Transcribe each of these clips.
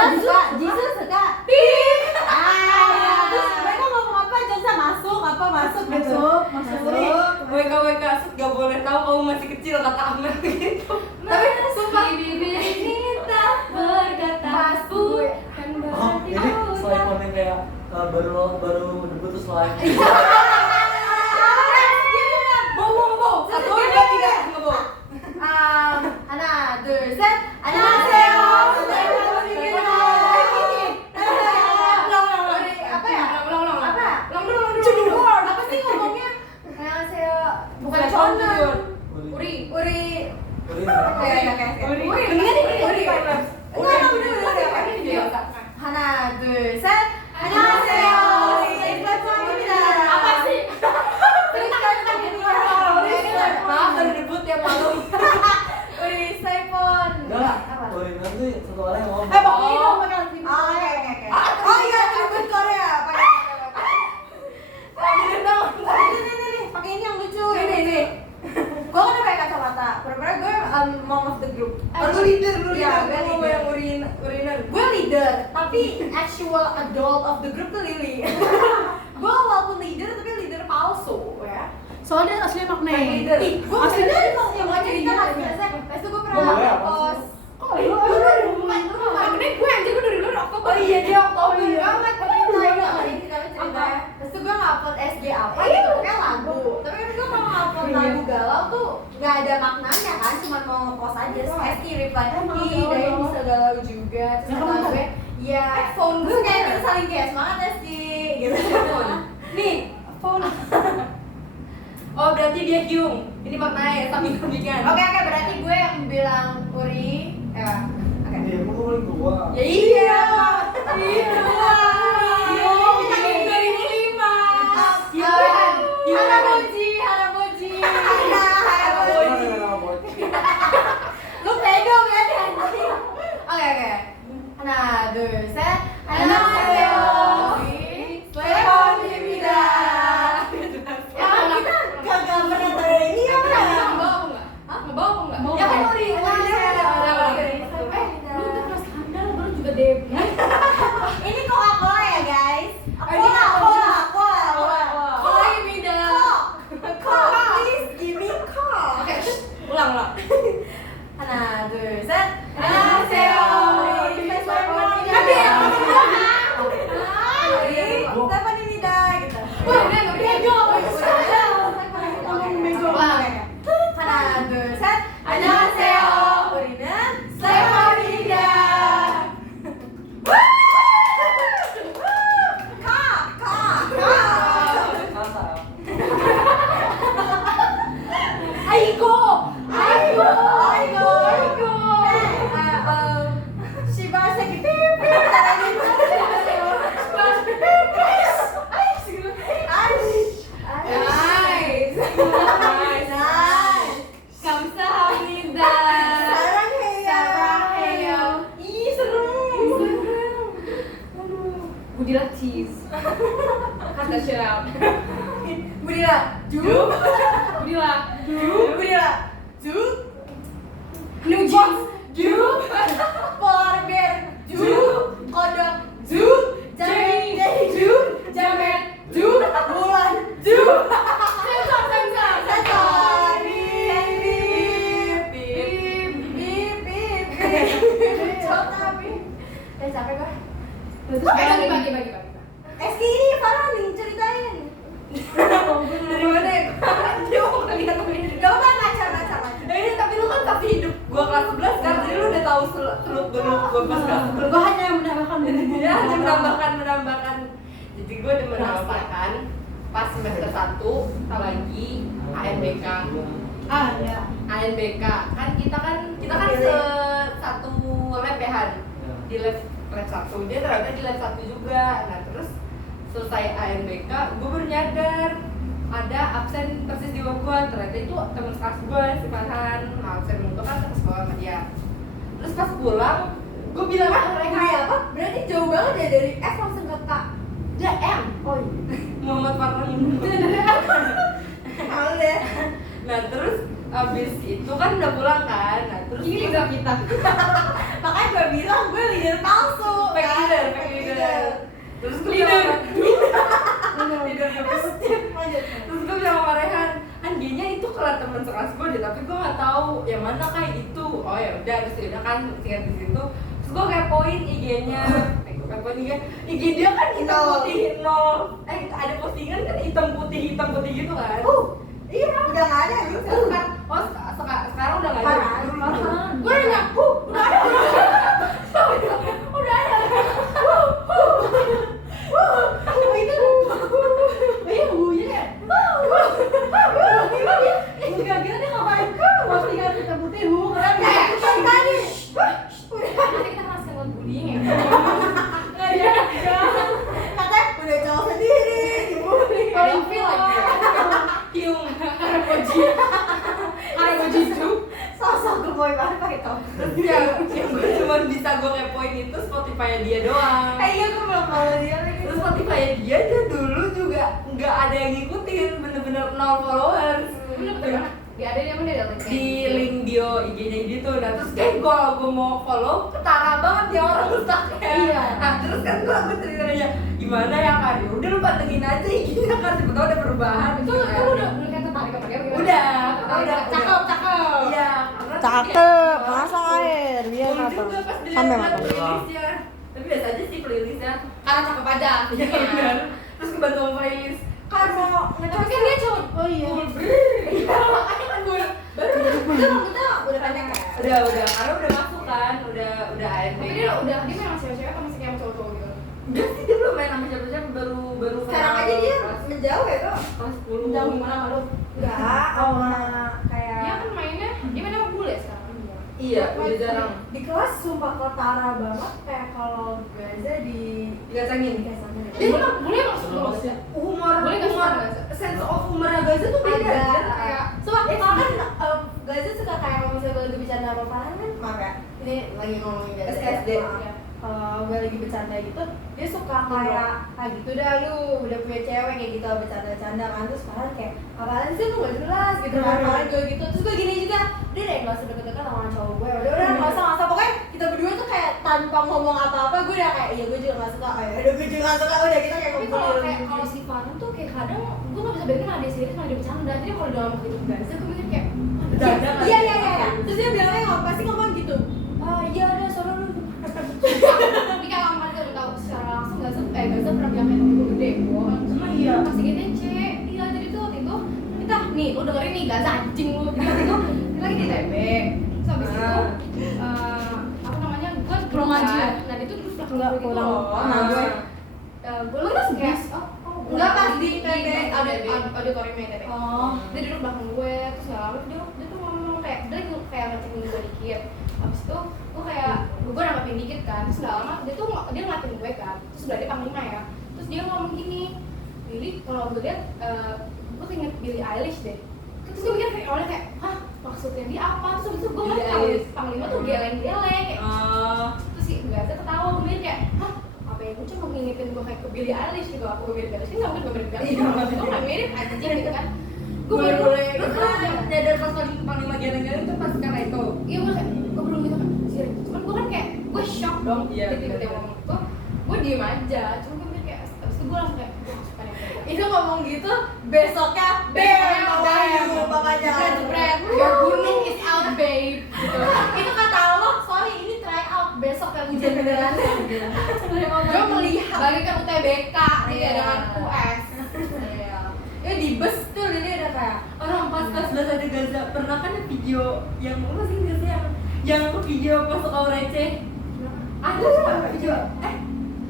Jesus suka pip. Terus mereka ngomong apa? Jasa masuk gitu. WK set gak boleh tahu kamu masih kecil kata Amel gitu. Tapi sumpah Bibir kita berkata bukan berarti Jadi selain konten kayak baru debut terus live. Bobo. Satu dua tiga ngebobo. 하나, 둘, 셋. 안녕하세요. apa sih ngomongnya? 안녕하세요. Bukan Conan. Uri. 하나, 둘, 셋. 안녕하세요. 플랫폼입니다. Apa sih? Maaf baru debut ya malu. 우리 사이폰. Enggak. Urin nanti satu orang yang ngomong. pokoknya itu bakal oke. Oh iya, tribut Korea. Nih, pakai ini yang lucu. Ini. Gue kan pakai kacamata. Bener-bener gue mom of the group. Lu leader Iya, gue kamu leader. yang urinan. Gue leader, tapi actual adult of the group tuh Lily. Gue walaupun leader, tapi leader palsu ya. Soalnya aslinya magnet. Leader. Gue aslinya yang mau cerita kan biasa. Pas itu gue pernah Boleh apa post. Kok lu magnet gue anjir gue dari dulu Oktober. Oh iya dia Oktober. Banget, tapi cerita. Pas itu gue ngupload SG apa gitu, pokoknya lagu. Tapi kan gue kalau ngupload lagu galau tuh nggak ada maknanya kan, cuma mau ngepost aja. Terus SG reply, ih Dayan bisa galau juga. Terus kata gue, ya phone gue kayak kita saling kayak semangat SG gitu. Nih, phone. Oh berarti dia Hyung. Ini maknanya samping-sampingan. Oke, berarti gue yang bilang Uri, ya. Oke. Iya, aku paling tua. Ya iya. Haraboji. Lu pedo berarti anjing. Oke. Ha나, 둘, 셋. 안녕하세요. 슬래퍼입니다. Ya kita gagal pernah dari ini ya pernah. Ngebawa apa enggak? Ya kan Uri. Lu tuh kelas skandal baru juga debut. Ini Coca-Cola ya guys. Cola. Cola. Cola, please give me Cola. Oke, ulang. 하나, 둘, 셋. 안녕하세요. 스테파니입니다. 하나, 둘, 셋. 안녕하세요. 우리는 스테파니입니다. 아이고. 시바 새끼 삐삐 따라하는 감사합니다. 사랑해요. 이 seru. Budila cheese. Kata Syam. Budila, New jeans. Porber, kodok, jamet, bulan, sensor, bip. Capek gue. Bagi. Eski ini parah nih, ceritain. Dari mana ya? Dia mau ngeliat ini. Gak apa ngaca. Ini tapi lu kan saksi hidup. Gua kelas 11 kan, jadi lu udah tahu seluk-beluk gua pas kelas 11. Gue hanya menambahkan Ya, dia menambahkan. Jadi gua udah menambahkan pas semester 1 lagi ANBK. ya. ANBK kan kita kan satu lab-an di lab 1. Dia ternyata di lab 1 juga. Nah, terus selesai ANBK, gue baru nyadar ada absen persis di bawah gue. Ternyata itu teman sekelas gue, si Farhan. Nah, absen itu kan satu sekolah sama dia. Terus pas pulang, gue bilang mereka apa? Berarti jauh banget ya dari F langsung ke K. dia M. Oh iya. Muhammad Farhan. Tahu deh. Nah, terus abis itu kan udah pulang kan. Nah, terus Ini udah kita. Makanya gue bilang gue leader palsu. Terus gue bilang terus gue bilang sama Rehan, Andinya itu kelas teman sekelas gue deh, tapi gue nggak tahu yang mana kayak itu. Oh ya udah, terus udah kan singkat di situ. Terus gue kepoin IG-nya, kepoin IG dia kan hitam putih nol. Ada postingan kan hitam putih gitu kan? Iya, udah nggak ada gitu. Sekarang udah nggak ada. Gue nanya, udah ada. Udah ada. Itu, iya bunyi kan? Enggak gila dia ngapain? Postingan hitam putih keren kayak tadi. Nanti kita masih ngeliat bullying ya. Katanya udah cowok sendiri, dibully. Paling feel like Kiung, karena gue jujur. Sosok gemoy banget pakai topi. Terus yang gue cuma bisa gue kepoin itu Spotify dia doang. Iya, gue belum follow dia lagi. Terus Spotify dia dulu juga nggak ada yang ngikutin, bener-bener 0 followers. Lu dapet dari mana? Dia ada link Di link bio IG-nya gitu. Nah terus kayak gue mau follow, ketara banget ya orang rusaknya. Iya. Nah terus kan gue cerita aja, gimana ya Kak? Udah lu pantengin aja IG-nya kan, siapa tau ada perubahan. Itu gitu kan. lu udah kayak tertarik sama dia gimana? Udah. Cakep. Iya. Cakep, masak air, biar Cool apa? juga pas Sampai dilihat makan. playlistnya. Tapi biasa aja sih playlistnya. Karena cakep aja. Iya benar. Terus kebantu sama playlist. Kalau Tapi kan dia cowok. oh iya. Iya, makanya kan gue baru Itu rambutnya udah pendek ya? udah karena udah masuk kan, udah ANB. Tapi dia main sama cewek-cewek atau masih kayak sama cowok-cowok gitu? Enggak sih, dia belum main sama siapa-siapa, baru Sekarang aja dia menjauh ya kok. kelas 10. Jauh gimana sama lu? Enggak, sama Dia kayak kan mainnya, dia main sama bule sekarang. Iya, udah jarang. di kelas sumpah ketara banget kayak kalau Gaza di Dikacangin. Dia emang bule emang suka banget ya? Humor, Boleh nggak suka nggak? sense of humornya Gaza tuh beda. ada Dia kayak kayak sumpah kalau kan Gaza suka kayak kalau misalnya gue lagi bercanda sama Farhan kan maaf ya ini lagi ngomongin Gaza SKSD. ya. Kalau gue lagi bercanda gitu dia suka kayak gitu dah lu udah punya cewek kayak gitu bercanda-bercanda kan terus Farhan kayak apaan sih lu gak jelas gitu kan Farhan gue gitu terus gue gini juga dia deh gak usah deket-deket sama cowok gue udah gak usah pokoknya kita berdua tuh kayak tanpa ngomong apa-apa gue udah kayak iya gue juga gak suka udah gue juga gak suka udah kita kayak Tapi kalau si Farhan tuh kayak kadang gue gak bisa bedain mana dia serius mana dia bercanda. Jadi kalau dalam waktu itu Gaza gue mikir kayak Bercanda kan? iya terus dia bilangnya pasti ngomong gitu iya udah soalnya lu tapi kalau amat udah tahu secara langsung Gaza pernah bilang kayak gue gede gue Emang iya? masih gede cek iya jadi tuh waktu itu kita nih lu dengerin nih Gaza anjing lu jadi waktu itu kita lagi di TB terus habis itu apa namanya gue Kurang maju ya? nah itu terus belakang Enggak, gue gitu kurang. loh Nah, gue gue terus kayak Enggak, pas di TB TB. auditoriumnya TB oh dia duduk belakang gue terus gak lama dia tuh ngomong kayak dia kayak ngecengin gue dikit habis itu gue kayak gue nanggapin dikit kan terus gak lama dia ngeliatin gue kan terus sebelah dia panglima ya terus dia ngomong gini Lili kalau gue liat gue inget Billie Eilish deh terus gue mikir kayak awalnya kayak hah maksudnya dia apa terus habis itu gue Billie ngeliat Eilish. panglima tuh geleng-geleng kayak Oh, terus sih gak ada ketawa gue mikir kayak hah apa ya gue cuma ngingetin gue kayak ke Billie Eilish gitu aku mirip Eilish kan gak mungkin gue mirip Eilish gue gak mirip aja gitu kan gue baru terus lu nyadar pas panglima geleng-geleng tuh pas karena itu. iya gue kayak gue belum gitu kan sih cuman gue kan kayak gue shock dong Iya, ketika dia bener. ngomong itu gue diem aja cuma gue mikir kayak abis itu gue langsung kayak gue gak suka nih itu ngomong gitu besoknya bam makanya jebret your gunung is out babe gitu itu kata lo sorry ini try out besok yang ujian beneran gue melihat bagikan UTBK tidak Iya. dengan US ya di bus tuh dia ada kayak Orang pas kelas 11 ada Gaza, pernah kan ada video yang apa sih Gaza yang video masuk kau receh? Ada nggak video?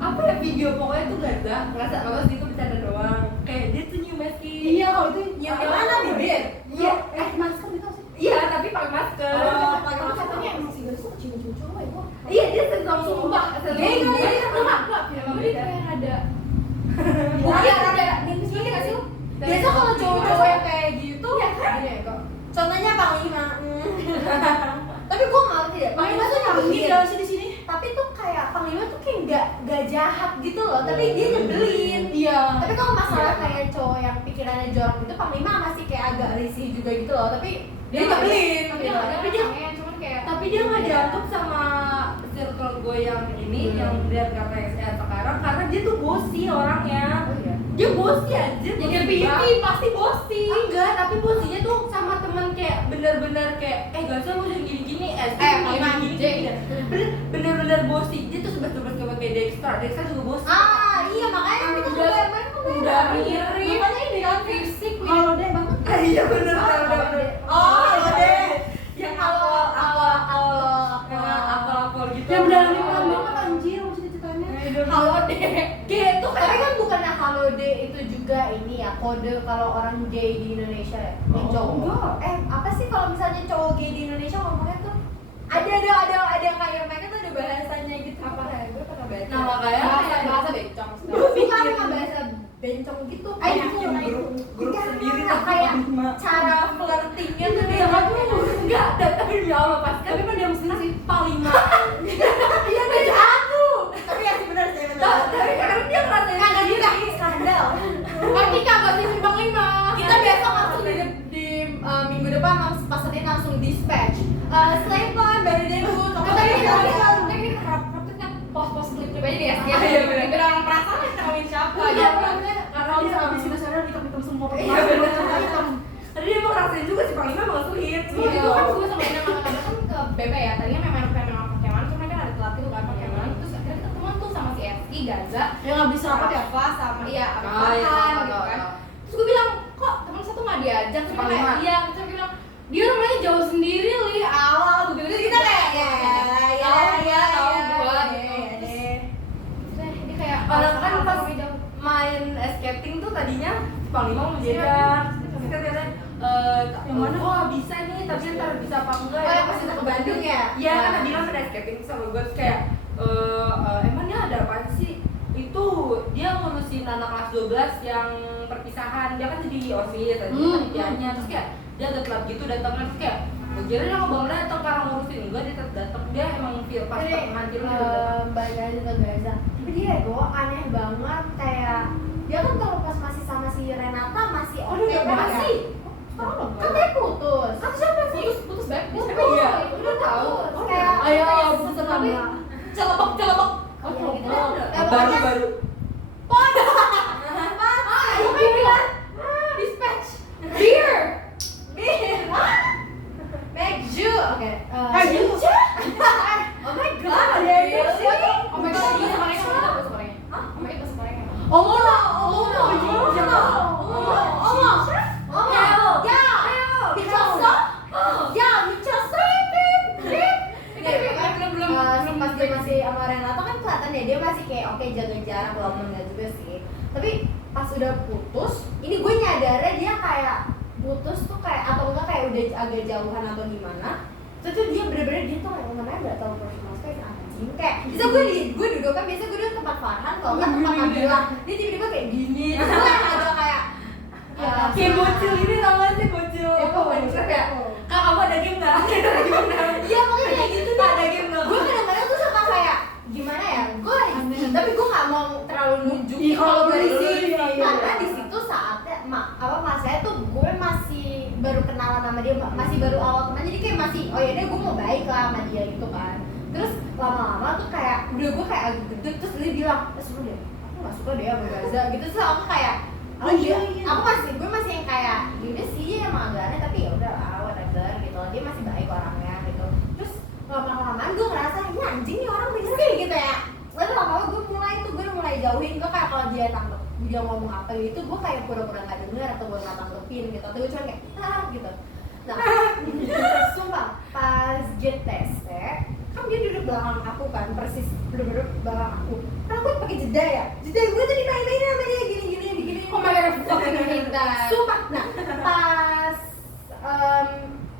Apa ya video pokoknya tuh Gaza ngerasa lolos gitu bercanda doang. Kayak dia tuh nyium meski. iya kalau itu yang mana bibir Iya, masker gitu sih iya tapi pakai masker. pakai Tapi masker katanya emang si Gaza tuh cium-cium cowok ya gue Iya dia sentuh Sumpah, Gay kali ya? gue kayak ada iya ada ini nggak sih biasa kalau cowok-cowok yang kayak gitu ya kan Gini ya kok contohnya panglima tapi gue nggak ngerti deh panglima tuh nyebelin di sini tapi tuh kayak panglima tuh kayak nggak jahat gitu loh tapi dia nyebelin iya tapi kalau masalah kayak cowok yang pikirannya jorok itu panglima masih kayak agak risih juga gitu loh tapi dia nyebelin tapi dia nggak ada cuman kayak Tapi dia nggak dianggap sama circle gue yang ini yang lihat kata SE sekarang karena dia tuh bosi orangnya. Dia bosi aja. Jadi PT pasti bosi. Enggak, tapi bosinya tuh sama temen kayak bener-bener kayak gak usah lu jangan gini-gini gini-gini. Bener-bener bosi. Dia tuh sebes-sebes kayak Dexter juga bosi. Iya makanya kita juga yang main kan Udah mirip. Makanya ini kan fisik Kalau deh banget. Iya bener. Kalau deh. Yang akal gitu. yang berani banget anjir maksudnya ceritanya. Halo deh. Kayak tuh Tapi kan bukannya halo deh itu juga ini ya kode kalau orang gay di Indonesia ya? Cowok. enggak. Apa sih kalau misalnya cowok gay di Indonesia ngomongnya tuh ada kayak mereka tuh ada bahasanya gitu. Apa ya? Gue pernah baca. Nah, makanya bahasa bencong. Bukan bahasa bencong gitu. grup sendiri Enggak, kayak cara flirtingnya tuh dia enggak, tapi demi Allah pas Tapi kan dia muslim sih. Panglima. Iya dia jago. Tapi ya benar sih benar. Tapi kadang dia ngerasain Kagak juga skandal. Ketika gak sih simpang 5. Kita besok langsung di minggu depan pas Senin langsung dispatch. Selain plan baru debut. Tadi kita kan pos-pos klip-klip aja deh ya. Iya, bener. Biar orang perasaan kita ngomongin siapa. Iya, Karena dia habis itu sadar hitam-hitam semua. Iya, bener. Tadi dia mau ngerasain juga si Panglima emang sulit. Iya, itu kan gue sama Ina kadang kan ke BB ya. Tadinya memang pakai mana, cuma kan ada telat gitu kan pakai mana. Terus akhirnya kita ketemuan tuh sama si FI Gaza. Ya nggak bisa Apa ya Fa sama iya Ah, iya, Farhan tahu, gitu tahu, kan. tahu. Terus gue bilang kok teman satu nggak diajak? Terus Panglima. kayak iya, terus gue bilang dia rumahnya jauh sendiri li awal begitu Terus kita kayak ya tahu gua ya deh. Dia kayak Padahal kan alasan pas rumahnya jauh. main skating tuh tadinya si Panglima mau jajak. Terus kan katanya Yang mana? Oh bisa nih, tapi ntar bisa apa enggak Oh ya pas kita ke Bandung ya? Iya kan tadi bilang ada skating sama gue terus kayak emangnya ada apa sih? Itu dia ngurusin anak kelas 12 yang perpisahan. Dia kan jadi OSIS tadi panitianya. Terus kayak dia agak telat gitu datangnya terus kayak gue kira dia mau datang karena ngurusin enggak dia tetap datang. Dia emang feel pas pertengahan film dia udah datang. Mbak Gaza. Tapi dia ego aneh banget kayak dia kan kalau pas masih sama si Renata masih oke udah banget. masih. Katanya putus. Kata siapa sih? Putus baik. Iya. Udah tahu. Kayak Ayo, putus putus tapi sama. Celebek. Oh, gitu. Baru Gue bilang dispatch beer. Meju. Oke. Oh my god. Oh my god, dia sama Rena bahasa Korea. Hah? Oh my god, bahasa Korea. Pas dia masih sama Renato kan kelihatan deh dia masih kayak oke jaga jarak walaupun enggak juga sih. Tapi pas udah putus, ini gue nyadarnya dia kayak putus tuh kayak atau enggak kayak udah agak jauhan atau gimana. Terus tuh dia bener-bener dia tuh ngomongnya nggak tahu personal space anjing kayak bisa gue duduk kan biasa gue duduk tempat Farhan kalau nggak tempat Nabila dia tiba-tiba kayak gini terus gue ada kayak kayak bocil ini tau gak sih bocil bocil ya kak kamu ada game nggak ada game nggak iya makanya kayak gitu Kak, ada game nggak gue kadang-kadang tuh suka kayak gimana ya gue tapi gue nggak mau terlalu nunjukin kalau gue di sini karena di situ saatnya mas saya tuh gue masih baru kenalan sama dia masih baru awal kenal jadi kayak masih oh ya deh gue mau baik lah sama dia gitu kan terus lama-lama tuh kayak udah gue kayak agak gedek terus dia bilang seru deh aku nggak suka deh sama Gaza gitu terus aku kayak oh iya aku gue masih yang kayak yaudah sih emang agak aneh tapi ya udah lah whatever gitu dia masih baik orangnya gitu terus lama-lamaan gue ngerasa ini anjing nih orang bener sih gitu ya lalu lama-lama gue mulai jauhin gue kayak kalau dia tanggap dia ngomong apa gitu gue kayak pura-pura nggak denger atau gue nggak tanggepin gitu atau gue cuma kayak gitu nah sumpah pas JTC kan dia duduk belakang aku kan persis bener-bener belakang aku kan aku pakai jeda ya jeda gue tuh dimain-mainin sama dia gini Oh my god, fucking kita. sumpah nah pas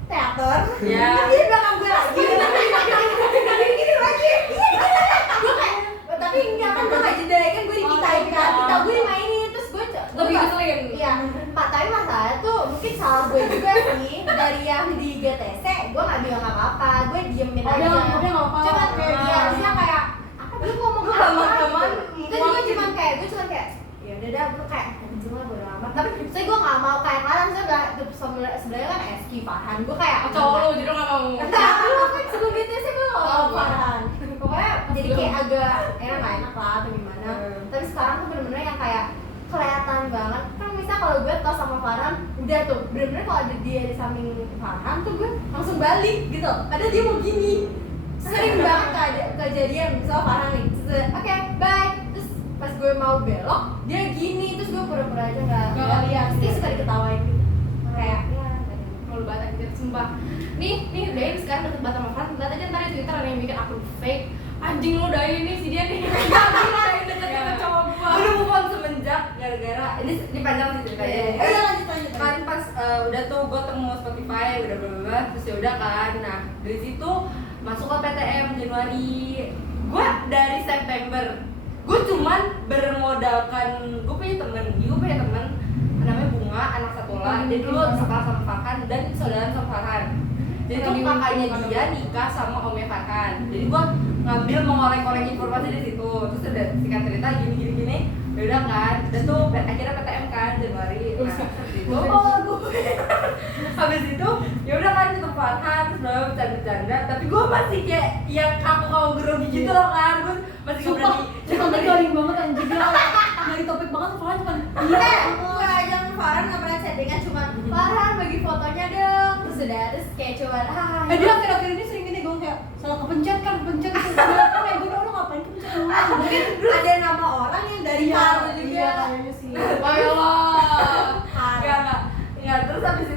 teater Ya. dia di belakang gue lagi gini lagi gue kayak tapi enggak kan gue nggak jeda kan gue dikitain kan kita gue dimainin terus gue Lebih ngeselin. iya pak tapi masalahnya tuh mungkin salah gue juga sih dari yang di GTC gue nggak bilang apa-apa gue diemin aja dia nggak apa-apa. cuma kayak dia harusnya kayak apa dia ngomong Lu apa aman-aman, terus gue cuma kayak ya udah dah gue kayak anjing lah bodo amat tapi saya gue nggak mau kayak kalian saya nggak sebenarnya kan SQ Farhan gue kayak Cowok lu jadi lu nggak mau. tapi waktu sebelum GTC gue nggak mau Farhan pokoknya jadi juga. kayak agak nggak enak lah atau gimana. Tapi sekarang tuh bener-bener yang kayak kelihatan banget. Kan misal kalau gue tos sama Farhan, udah tuh bener-bener kalau ada dia di samping Farhan tuh gue langsung balik gitu. Padahal dia mau gini. Sering banget kejadian misal Farhan nih, oke, bye. Terus pas gue mau belok, dia gini, terus gue pura-pura aja nggak lihat. Terus dia suka diketawain gitu. Kayak ya Malu banget anjir, sumpah. Nih Dain sekarang deket banget sama Farhan. Lihat aja ntar di Twitter ada yang bikin akun fake. Anjing lo Dain nih si dia nih. Gak gila Dain deket-deket cowok gua. Gue udah move on semenjak gara-gara ini panjang sih ceritanya. lanjut. Kan pas udah tuh gue temu Spotify udah berapa terus ya udah kan. Nah dari situ masuk ke PTM Januari. Gue dari September gue cuman bermodalkan gue punya temen namanya Bunga, anak Satola. Dia dulu sekolah sama Farhan dan saudara sama Farhan. Jadi tuh kakaknya dia nikah sama omnya Farhan. Jadi gue ngambil mengolek-olek informasi dari situ. Terus udah singkat cerita gini. Ya udah kan. Dan tuh akhirnya PTM kan Januari. Nah, habis itu ya udah kan ketemu Farhan terus udah bercanda-bercanda. Tapi gue masih kayak yang kaku grogi gitu loh kan. Gue masih gak berani. Cuma garing banget anjir dia nyari topik banget Farhan cuman Gue aja sama Farhan nggak pernah chattingan, cuma Farhan bagi fotonya dong. Terus kayak cuman dia akhir-akhir ini sering gini gue kayak salah kepencet kan kayak gue lo ngapain kepencet dulu mungkin ada nama orang yang dari Palu juga. kayaknya sih Ayolah. Enggak. Terus habis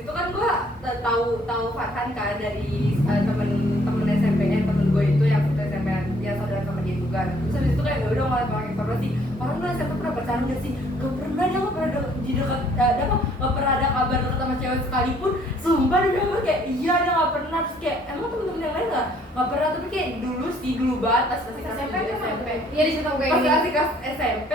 itu kan gue tahu Farhan kan dari temen SMP-nya temen gue itu yang satu SMP yang saudara sama dia juga. Terus habis itu kayak ya udah ngeliat informasi orang lu SMP pernah pacaran gak sih? Gak pernah, dia gak pernah di dekat gak pernah ada kabar deket sama cewek sekalipun. Sumpah dia bilang kayak iya dia gak pernah. Terus kayak emang temen-temen yang lain gak pernah, tapi kayak dulu banget pas masih SMP. Iya di situ gue pas masih kelas SMP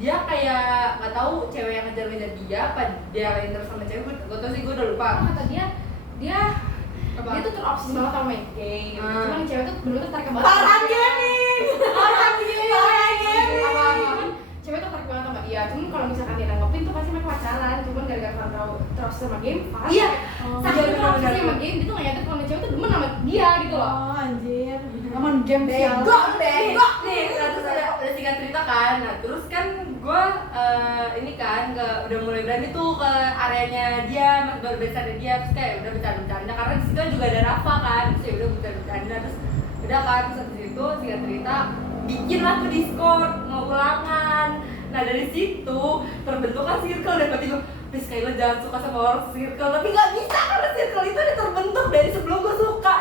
dia kayak nggak tahu cewek yang ngejar dia apa dia lain terus sama cewek gue tau sih gue udah lupa. Kata dia tuh terobsesi banget sama main game. Cuman cewek tuh bener-bener tertarik banget. Farhan Gaming. Cewek tuh tertarik banget sama dia. Cuman kalau misalkan dia nanggepin tuh pasti mereka pacaran. Cuman gara-gara Farhan tahu terobsesi sama game, Farhan Iya. saking terobsesi sama game dia tuh nggak nyadar kalau cewek tuh demen sama dia gitu loh. oh anjir aman game sial Bego. Nih nah, terus ada singkat cerita kan. Nah terus kan gue ini kan udah mulai berani tuh ke areanya dia, baru bercanda dia. Terus kayak udah bercanda karena di situ juga ada Rafa kan. Terus ya udah bercanda terus udah kan. Terus habis itu singkat cerita bikin lah tuh Discord mau ulangan. Nah dari situ terbentuklah circle dan berarti gue please Kayla jangan suka sama orang circle, tapi nggak bisa karena circle itu udah terbentuk dari sebelum gue suka.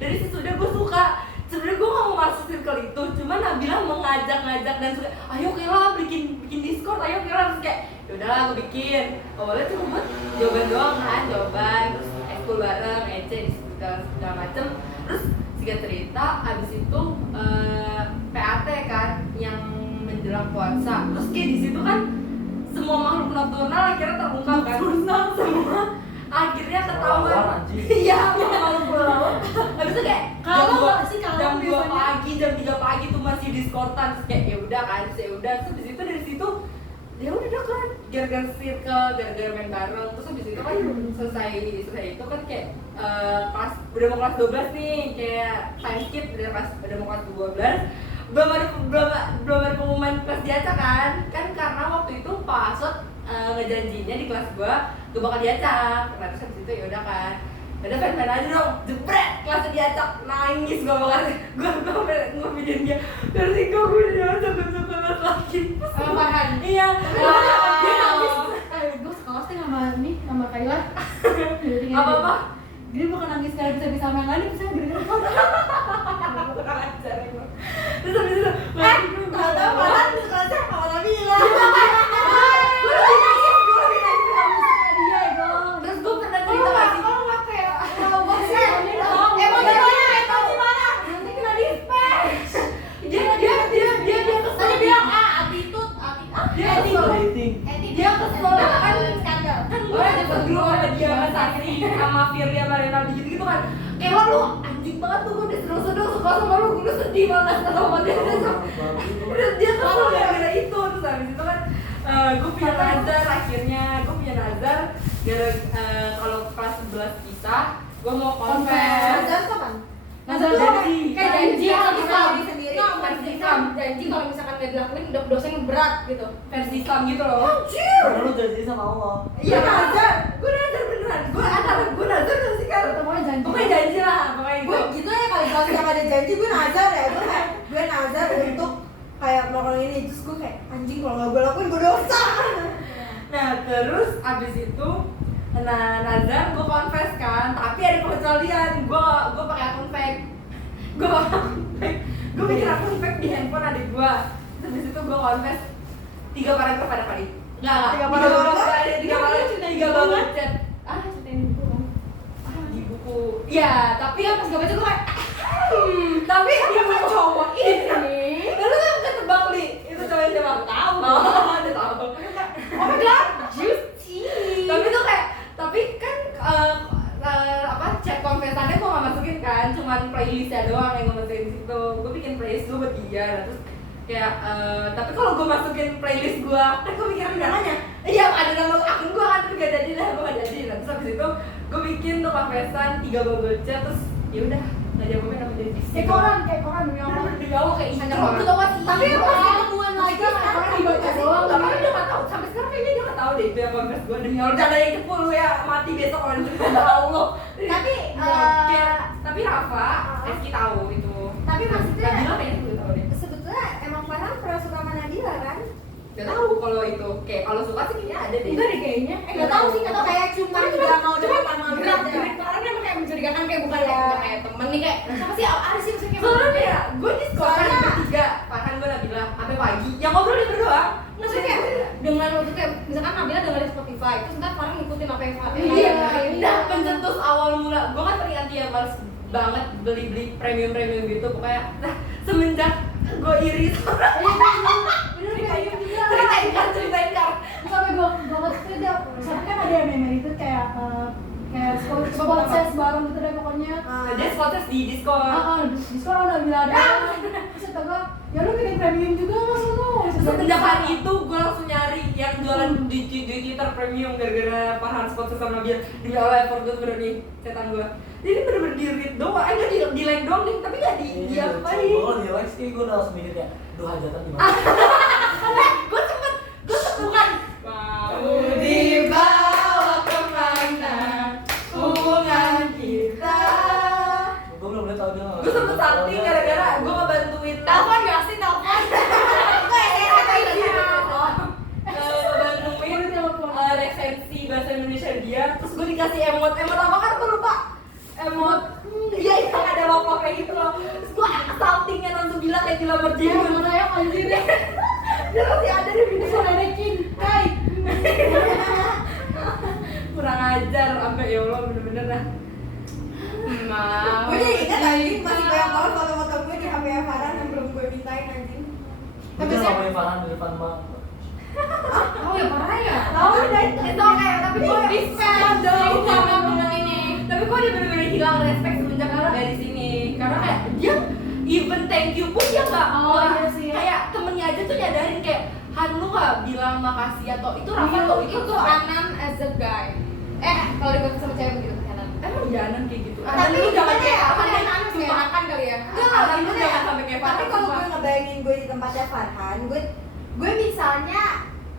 Dari sesudah gue suka. Sebenarnya gue gak mau masuk circle itu, cuma Nabila mengajak-ngajak dan suka, ayo Kayla bikin Discord, ayo Kayla. Terus kayak yaudahlah gue bikin. Awalnya cuma buat jawaban doang kan, terus ekskul bareng, EC segala macem. Terus singkat cerita, abis itu PAT kan yang menjelang puasa. Terus kayak di situ kan semua makhluk nokturnal akhirnya terungkap kan. Semua akhirnya ketahuan. Iya, makhluk laut. Habis itu kayak jam 2 pagi, jam 3 pagi tuh masih Discordan. Terus kayak ya udah kan, terus di situ dari situ ya udah kan gara-gara circle, gara-gara main bareng. Terus habis itu kan selesai itu kan kayak kelas udah mau kelas 12 nih, kayak time skip udah mau kelas 12. Belum ada pengumuman kelas diacak kan karena waktu itu Pak Asot ngejanjinya di kelas gua bakal diacak. Nah terus habis itu ya udah kan udah fan aja dong, jebret kelasnya diacak, nangis gua videoin dia terus gue diacak kelas lagi Sama Farhan. iya Dia nangis. Gue sekelas tuh sama Kayla. apa dia bukan nangis karena bisa sama yang lain bisa gara-gara terus habis itu Tahu Farhan di kelasnya sama Nabila. terus gue pernah cerita gak sih Kalau nggak kayak Emang gimana? nanti kena dispatch. dia kesel. Tadi bilang attitude. Dia kesel. Dia kesel kan skandal. kan gue ada grup sama dia sama Sasri sama Firly sama Renaldi gitu kan. Kayak lu anjing banget tuh, gue udah seneng suka sama lu, gue udah sedih banget sama dia. Terus dia kesel gara-gara itu. Terus habis itu kan gue punya nazar akhirnya, kalau kelas 11 pisah gue mau konvers. Nazar kapan? Nazar tuh kayak janji dosen berat gitu. versi Islam gitu loh. Karena lu janji sama Allah. Iya nazar, gue nazar beneran. Gue nazar gak sih kan? Pokoknya janji. Pokoknya janji lah, pokoknya Gue gitu. gitu ya kalau yang ada janji gue nazar ya, gue nazar untuk kayak melakukan ini, terus gue kayak anjing kalau nggak gue lakuin gue dosa. Nah terus abis itu, nazar gue confess kan, tapi ada pengecualian. Gue pakai akun fake. Gue bikin akun fake di handphone adik gue. Terus abis itu gue confess 3 paragraf ada kali. Nggak. 3 paragraf? 3 banget chat. Ceritain buku kan. Di buku. Iya, tapi Pas gue baca gue kayak tapi di buku cowok ini. Lalu kan ketebak Li, itu cowok yang tebak. Tahu. Oh, dia tahu. Oh my god, juicy. Tapi tuh kayak, tapi kan chat konversannya gue gak masukin kan, cuman playlistnya doang yang gue masukin di situ. Gue bikin playlist gue buat dia, nah, terus kayak tapi kalau gue masukin playlist gue, kan gue mikir namanya. Iya, ada nama akun gue kan, tapi gak jadi lah, gue gak jadi. Nah, terus abis itu gue bikin tuh konversan 3 bubble chat, terus yaudah gak jawabnya nama jadi. Kayak koran demi Allah. Demi Allah kayak Hanya intro. waktu doang sih. Tapi pas ketemuan lagi Kita kan orang dibaca doang. Tapi dia gak tau, sampai sekarang kayaknya dia gak tau deh itu yang konvers gue. Demi Allah, jangan yang cepu lu ya, mati besok kalau cerita Allah. tapi Tapi Rafa, Eski tahu itu. tapi maksudnya Nabila kayaknya juga tahu deh. sebetulnya emang Farhan pernah suka sama Nabila kan? Gak tahu kalau itu, kayak kalau suka sih kayaknya ada deh. Enggak deh kayaknya. Nggak tahu sih, atau kayak cuma nggak mau deket sama Nabila gerak parahnya emang kayak mencurigakan, kayak bukan kayak temen nih, kayak siapa sih ada sih maksudnya kayak Soalnya ya, gue di sekolah Soalnya- bertiga, Farhan gue Nabila, sampai pagi. Yang ngobrol dia berdua. maksudnya kayak dengan waktu kayak misalkan Nabila dengerin Spotify, terus ntar Farhan ngikutin apa yang Farhan Iya, dengerin. nah pencetus awal mula, gue kan ternyata ya males banget beli premium gitu, pokoknya. Nah semenjak gue iri sama ceritain kar. Sampai gue banget tuh dia. Sampai kan ada yang memori itu kayak spot ses bareng gitu deh pokoknya. Dia spotters di Discord. Di sekolah udah bilang ada. Terus kata gue, ya lu bikin premium juga mas lu. Semenjak hari itu gue langsung nyari yang jualan di Twitter premium gara-gara Farhan spotters sama dia. Demi Allah effort gue bener nih setan gue. Jadi bener-bener di read doang, enggak di like doang nih, tapi gak di diapain. Gue kalau di like sih gue udah langsung mikir kayak, duh hajatan di mana? Gue sempet bukan mau dibawa kemana hubungan kita. Gue belum boleh tahu dia nggak. Gue sempet salting gara-gara gue ngebantuin Telepon gak sih, telepon? ngebantuin resensi bahasa Indonesia dia, terus gue dikasih emot apa kan gue lupa. Emot, iya yang ada love kayak gitu loh. Terus gue saltingnya langsung bilang kayak dilamar dia. Mana ya anjir ya? Dia masih ada di video. Ada King Kai. Kurang ajar, sampai ya Allah bener-bener dah. Gue jadi ingat anjing masih banyak banget foto-foto gue di HP Farhan yang belum gue mintain anjing. Gue nggak boleh Farhan di depan mak. Oh ya parah ya? Tahu deh. Itu kayak tapi gue Dispen dong sama bulan ini. tapi gue udah bener-bener hilang respect semenjak dari sini karena kayak dia even thank you pun dia nggak Oh, iya sih. kayak temennya aja tuh nyadarin kayak Han lu nggak bilang makasih atau itu Rafa tuh Itu Anan as a guy. Kalau dibagi sama cewek begitu Anan. emang jangan kayak gitu Tapi Han lu jangan gimana kayak ya? Farhan Kan Anan kayak makan kali ya. Enggak, Han lu gimana jangan ya? sampai kayak Tapi Farhan kalau gue sumpah. ngebayangin gue di tempatnya Farhan, gue misalnya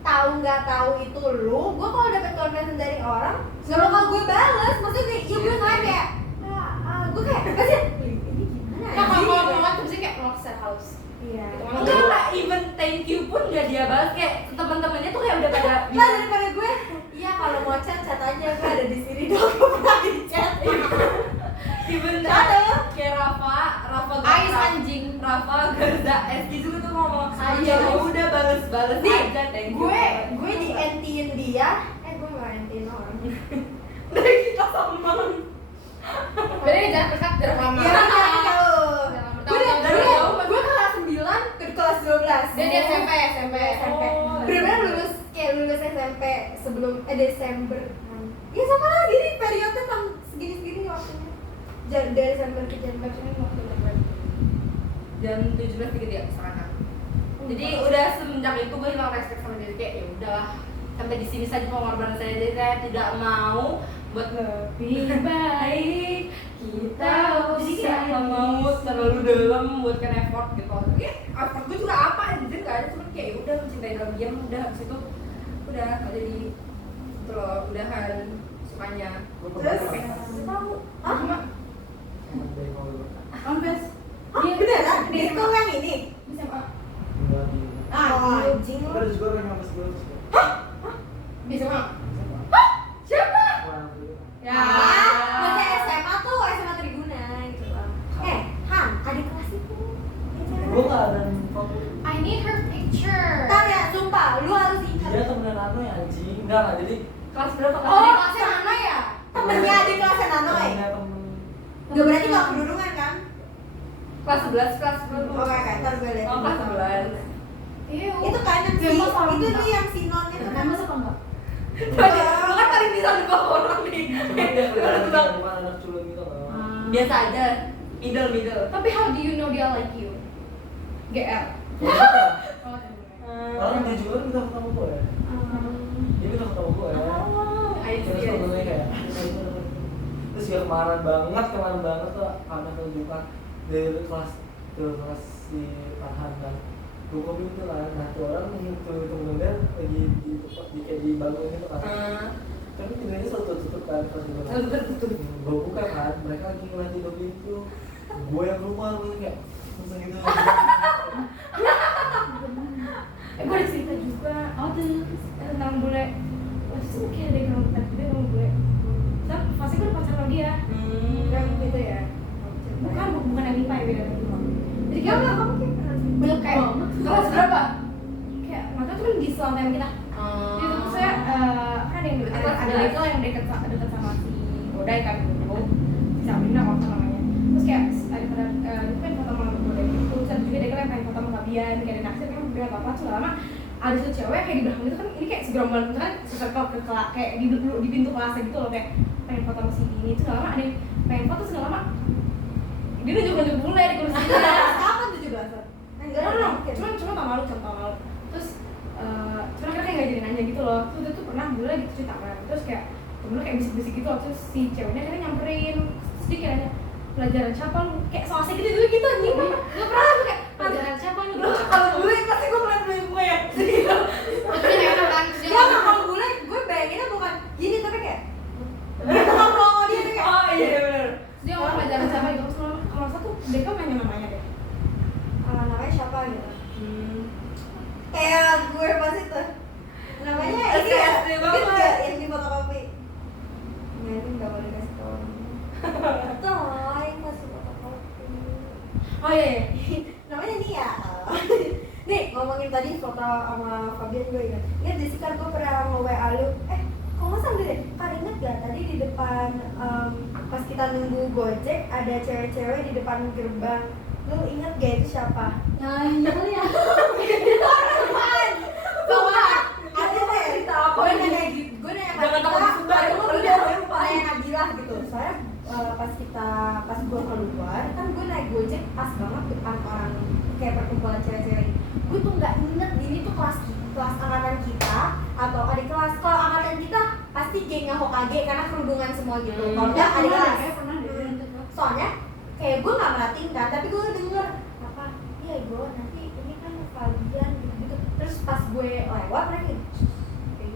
tahu nggak tahu itu lu, gue kalau dapet confession dari orang, nggak bakal gue bales. Maksudnya kayak, iya gue nanya kayak, gue kayak, pasti ini gimana? Nah, anjing?" kalau ngomong tuh bisa kayak Rockstar House. Iya. enggak lah even thank you pun gak dia balas kayak teman-temannya tuh kayak udah pada Lah daripada gue, iya kalau mau chat aja, gue ada di sini dong, gue pernah di chat. even Cakep. kayak Rafa Ais Garza, anjing. Rafa Garza Eski juga tuh ngomong Anjing. ya udah bales Nih, aja thank you gue di NT-in dia, gue nggak NT-in orang. dari kita sama Berarti jangan dekat jarak lama. Iya, jauh. Gue Gue kelas 9 ke kelas 12. Dia di SMP. SMP. Oh, Bener-bener lulus SMP sebelum Desember. Ya sama lah gini periode segini-segini waktunya. Dari Desember ke Januari ini waktu berapa? jam 17 dikit ya sekarang. Jadi udah semenjak itu gue hilang respect sama diri kayak ya udahlah sampai di sini saja pengorbanan saya, jadi saya tidak mau buat lebih baik kita jadi kayak nggak mau terlalu dalam buatkan effort gitu. Ya effort gue juga apa jadi nggak kan, cuma kayak udah mencintai dalam diam, udah habis itu udah nggak jadi gitu loh, udahan sukanya. Terus tahu Cuma Ambes. Iya beneran, itu yang ini. Bisa apa? Enggak di. Anjing lu. Terus juga orang yang pas gue terus. Bisa apa? Siapa? Wah, gitu. Ya. Maksudnya SMA tuh SMA Triguna gitu lah. Han, adik kelas itu. Gue nggak ada foto. I need her picture. Ntar ya, sumpah, lu harus ingat. Dia temenan Nano ya anjing. Enggak, jadi Kelas berapa? Oh, Adik kelasnya mana ya? temennya adik kelasnya Nanoy. temennya temen. Gak berarti gak kedurungan kan? Kelas 11, kelas 10. Oke, ntar gue liat. Oh, kelas 11. Iya. Itu kan yang si, Memang sama itu enggak? tuh yang si non itu kan. Emang suka enggak? Lu kan paling bisa nebak orang nih. Cuma dia kelihatan dia bukan anak culun gitu loh. Biasa aja. Middle. Tapi how do you know dia like you? GR. Oh, Orang dia juga kan minta foto sama gue ya. Dia minta foto sama gue ya. Terus fotonya kayak terus dia kemarin banget tuh karena tunjukkan dari kelas si Farhan kan hukum itu kan, nah tuh orang tuh temen-temen lagi di kayak di bangun gitu kan, tapi pintunya selalu tutup kan pas gue gue buka kan, mereka lagi ngeliatin di pintu, gue yang keluar gue kayak langsung gitu. Gue ada cerita juga. Oh tuh. Tentang bule. Wah, sih kayak ada yang kontak dia sama bule. Tapi pasti gue udah pacaran sama dia. Yang gitu ya. Bukan yang IPA ya, beda lagi. Jadi Ya kayak enggak, kamu kayak pernah sih. belum kayak Kelas berapa? kayak nggak tahu cuma di selang time kita. Jadi itu tuh saya kan ada yang ada legal yang dekat sama si Bodai kan dulu. Si Sabrina kalau nggak salah namanya. Terus kayak daripada itu kan foto sama Bodai itu, terus ada juga dia kan pengen foto sama Fabian, kayak ada naksir kan bilang apa tuh lama ada satu cewek kayak di belakang itu kan ini kayak segerombolan itu kan circle ke kelas kayak di pintu kelasnya gitu loh, kayak pengen foto sama si ini itu lama ada yang pengen foto segala lama dia nunjuk bule di kursi. Kapan 17-an? Enggak, Cuma tahun lalu, terus cuma akhirnya kayak gak jadi nanya gitu loh. Terus dia tuh pernah bule gitu cerita kan, terus kayak temennya kayak bisik-bisik gitu loh, terus si ceweknya akhirnya nyamperin, terus dia kayak nanya pelajaran siapa lu? Kayak so asik gitu anjing. Gak pernah tuh kayak pelajaran siapa lu? Kalau bule pasti gue ngeliat gue ya. Terus dia kayak kan, terus dia Ya nggak, kalau bule, gue bayanginnya bukan gini tapi kayak gitu kan melongo dia tuh kayak Oh iya benar. terus dia ngomong pelajaran siapa gitu, terus kalau satu mereka nanya namanya deh. namanya siapa gitu. Kayak gue pas itu namanya ini ya, SD banget. inget gak yang di fotokopi? Nggak, ini nggak boleh kasih tau. Toy pas di fotokopi. Oh iya, Namanya Nia. Nih ngomongin tadi foto sama Fabian gue ingat. Ingat Jessica, gue pernah nge-WA lu. Kok nggak salah deh. Kalian inget gak tadi di depan pas kita nunggu Gojek ada cewek-cewek di depan gerbang. Lu inget gak itu siapa? Nah, iya kali ya. Coba ada deh. Gue nanya gitu. Gue nanya Jangan takut disebar, lu kalau udah dia lupa. nanya Nabila gitu. Soalnya pas gue keluar kan gue naik Gojek pas banget depan orang kayak perkumpulan cewek-cewek. Gue tuh nggak inget ini tuh kelas angkatan kita atau adik kelas. Kalau angkatan kita pasti gengnya Hokage karena kerudungan semua gitu. Kalau nggak adik kelas. Pernah deh. Soalnya kayak gue nggak merhatiin kan, tapi gue denger apa? Iya gue nanti ini kan Fabian gitu. Terus pas gue lewat mereka kayak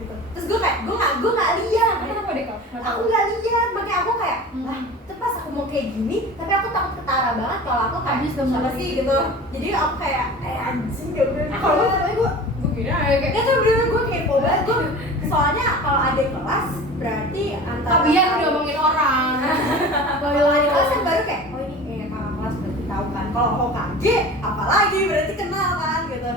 gitu. Terus gue nggak lihat. kenapa deh kau? Aku nggak lihat, makanya aku kayak lah pas aku mau kayak gini, tapi aku takut ketara banget kalau aku kayak Habis dong, siapa habis. sih gitu. Jadi aku kayak anjing gak bener. Kalau gue Kira kayak ya tuh bener gue kepo banget gue. Soalnya kalau ada kelas berarti antara Fabian udah ngomongin orang. kalau ada kelas kan baru kayak oh ini kakak kelas berarti tahu kan. Kalau Hokage apalagi berarti kenal kan gitu.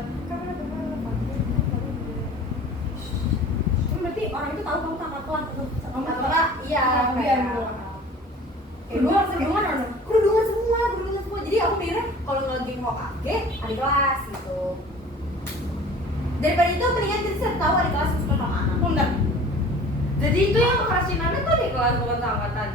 Berarti orang itu tahu kamu kakak kelas tuh. Kamu Karena iya Fabian kerudungan semua. Jadi aku mikirnya kalau ngegeng Hokage adik kelas gitu. Daripada itu mendingan kita tahu adik kelas suka sama anak. Bentar. Jadi itu yang kerasinan itu di kelas bukan seangkatan.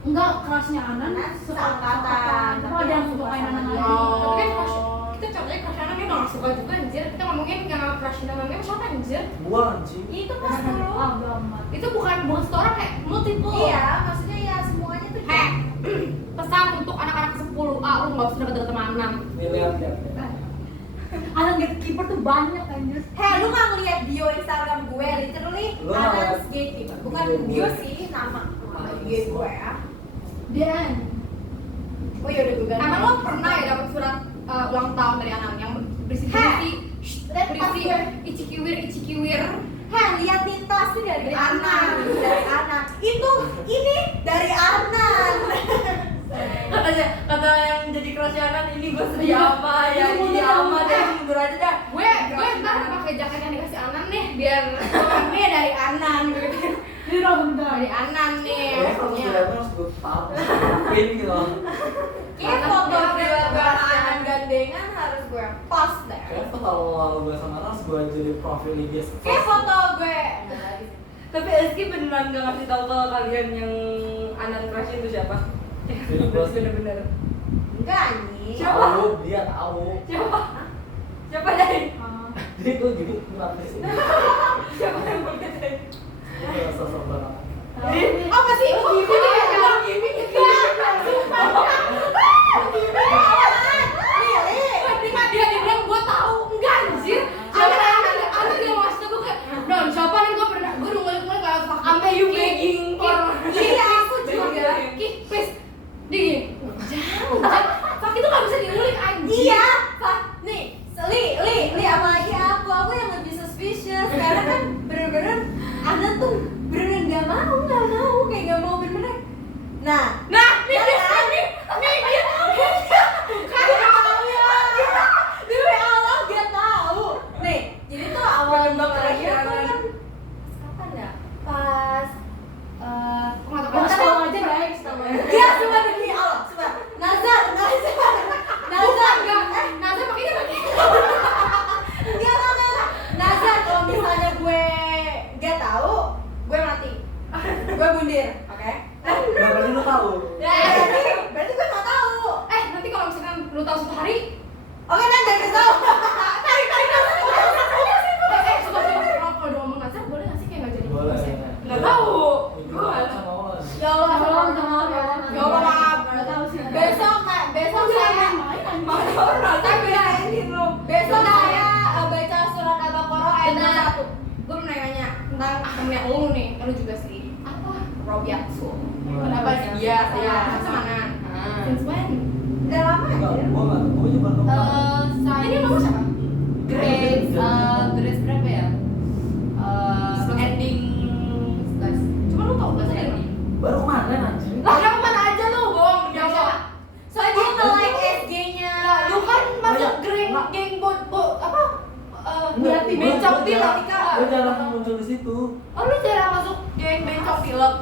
enggak kelasnya Anan Anan seangkatan. Tapi ada yang suka kain Anan lagi. Oh. Tapi kan crush, kita contohnya crush anak dia nggak suka juga anjir. Kita ngomongin yang crush namanya siapa anjir? Gua anjing. Itu pas dulu. Ah, belum. Itu bukan satu orang kayak multiple. Iya, maksudnya ya semuanya tuh. Pesan untuk anak-anak 10A, lu nggak usah deket-deket sama Anan. Nih lihat. anak gatekeeper tuh banyak anjir. Heh, lu nggak ngeliat bio Instagram gue, literally Lu nggak Anan's ngeliat gatekeeper. Bukan bio gue. bio sih, nama IG gue ya. Dan Oh yaudah gue ganti. Emang lo pernah ya dapet surat ulang tahun dari Anan yang berisi berisi icikiwir? Heh, lihat nih tas nih dari Anan, dari Anan. Ini dari Anan. Kata yang jadi crush Anan, ini gue sedih ama ya, ini ama deh, mundur aja dah. Gue ntar pakai jaket yang dikasih Anan nih biar ini dari Anan gitu. ini dong bentar. Dari Anan nih. Kayaknya kalau maksudnya. sudah harus gue tahu, ngapain gitu. Kayak foto gue sama Anan gandengan harus gue post deh. Kayaknya foto lalu gue sama Anas gue jadi profil IG. Kayak foto gue. Tapi Eski beneran gak ngasih tahu ke kalian yang Anan crush itu siapa? Jadi gue sih Bener-bener. Enggak nih. Siapa? tahu, dia tahu. Siapa? Siapa dari? Jadi gue juga kenapa sih? Siapa yang pakai? Gue sosok banget. Apa sih? Oh, gini ya, bilang gini. Dia bilang gue tahu enggak anjir. Anan dia ngasih tau gue kayak, "Non, siapa nih gue pernah gue udah mulai kayak fuck Sampai you begging for. Iya, aku juga. Please, di jauh. Fuck itu nggak bisa diulik anjir. Iya, Pak. Nih, Li, apalagi aku yang lebih suspicious karena kan bener-bener Anan tuh beneran nggak mau, kayak nggak mau bener-bener. Nah, Nih dia demi Allah dia tahu. Nih, jadi tuh awal Menembak terakhir tuh rahasia. kan kapan ya? Pas Pas sekolah aja guys. Dia cuma demi Allah, coba. Nazar. Nazar pakai dia pakai. Enggak. Nazar kalau misalnya gue nggak tahu, gue mati. Gue bundir, oke? Nah, berarti lu tahu. Ya, berarti gue nggak tahu. Nanti kalau misalkan lu tahu suatu hari, Oke, Nan, jangan tahu. Tarik. suka kalau udah ngomong Nazar boleh nggak sih kayak nggak jadi Boleh. podcast ya? Nggak tahu. Itu sama Olan. Ya Allah, Tolong, tolong, ya Allah. Ya Allah, maaf. Nggak tahu sih. Besok saya Besok saya baca surat Al-Baqarah ayat Benar. 1. Gue mau nanya tentang temennya lu nih, lu juga sih. Apa? Robiatsu. Kenapa sih dia? Ya. Sama Nan. Since when? Udah lama Enggak, aja. gue nggak tahu. Gue juga belum tahu. Ini nomor siapa? Grade berapa ya? Ending kelas. Cuma lu tau bahasa ini. Baru kemarin anjir. Lah kenapa mana aja lu bohong demi Siapa? Allah. Soalnya dia nge-like SG-nya. Lu kan masuk Enggak. geng bot apa? Enggak, Bencong gue pilek. jarang- Gue jarang muncul di situ. Oh lu jarang masuk geng bencong pilek.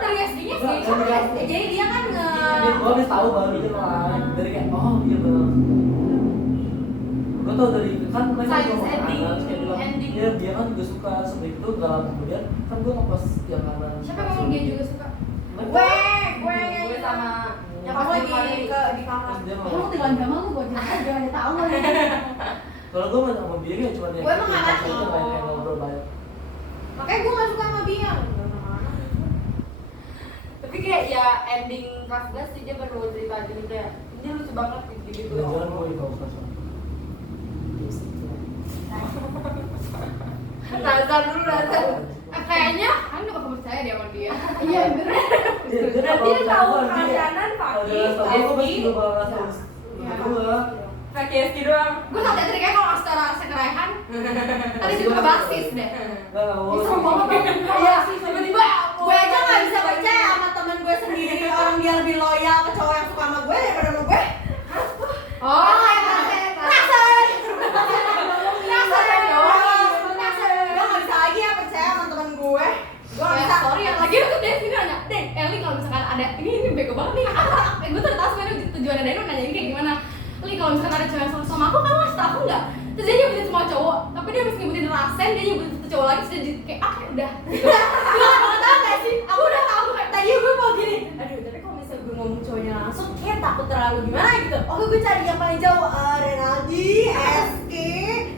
Dari SD-nya sih. Enggak, dari kan. Jadi dia kan Gue habis tahu baru dia like. Dari kayak oh iya benar. Gue tau dari kan mereka Science ngomong ending, terus kayak bilang ending. dia kan juga suka seperti itu. Gak lama kemudian kan gue ngepost yang kanan. Siapa yang ngomong dia juga suka? gue yang Gue sama yang aku pas lagi kemarin. di kamar. Terus dia Kamu ngomong. tinggal drama lu buat jangan ada tahu lah. Kalau gue sama dia kayak cuma dia. Gue emang nggak ngerti. Itu kayak ngobrol banyak. Makanya gue gak suka sama Bian. Tapi kayak ya ending kelas 11 sih dia baru cerita gitu ya. Ini lucu banget gitu. Jangan gue di kawasan sana. Nazar dulu Nazar. Kayaknya kan gak bakal percaya dia sama dia. Iya bener. Dan dia tahu kerasanan Paki, Eski. Gue bakal ngasih Iya. gue. Kaki Eski doang. Gue tau tadi kayak kalau ngasih tau rasa kerehan, tadi itu ke basis deh. Nggak mau. Ih, serem banget dong. Iya, tiba-tiba Gue aja gak bisa percaya sama temen gue sendiri. Orang dia lebih loyal ke cowok yang suka sama gue daripada sama gue. Oh, Gue gak bisa lagi ya percaya sama temen gue. Gue gak bisa. sorry ya. Lagi tuh dia sini nanya, Deh, Eli kalau misalkan ada ini bego banget nih. Gue tuh udah tahu sebenarnya tujuannya Deno nanyain kayak gimana. Li kalau misalkan ada cewek yang sama aku, kamu ngasih tau aku nggak? Terus dia nyebutin semua cowok, tapi dia habis nyebutin Rasen, dia nyebutin satu cowok lagi, terus dia jadi kayak udah. Gue gak tau gak sih? Aku udah tahu kayak tadi gue mau gini. Aduh, tapi kalau misalnya gue ngomong cowoknya langsung, kayak takut terlalu gimana gitu. Oke, gue cari yang paling jauh. Renaldi, Eski,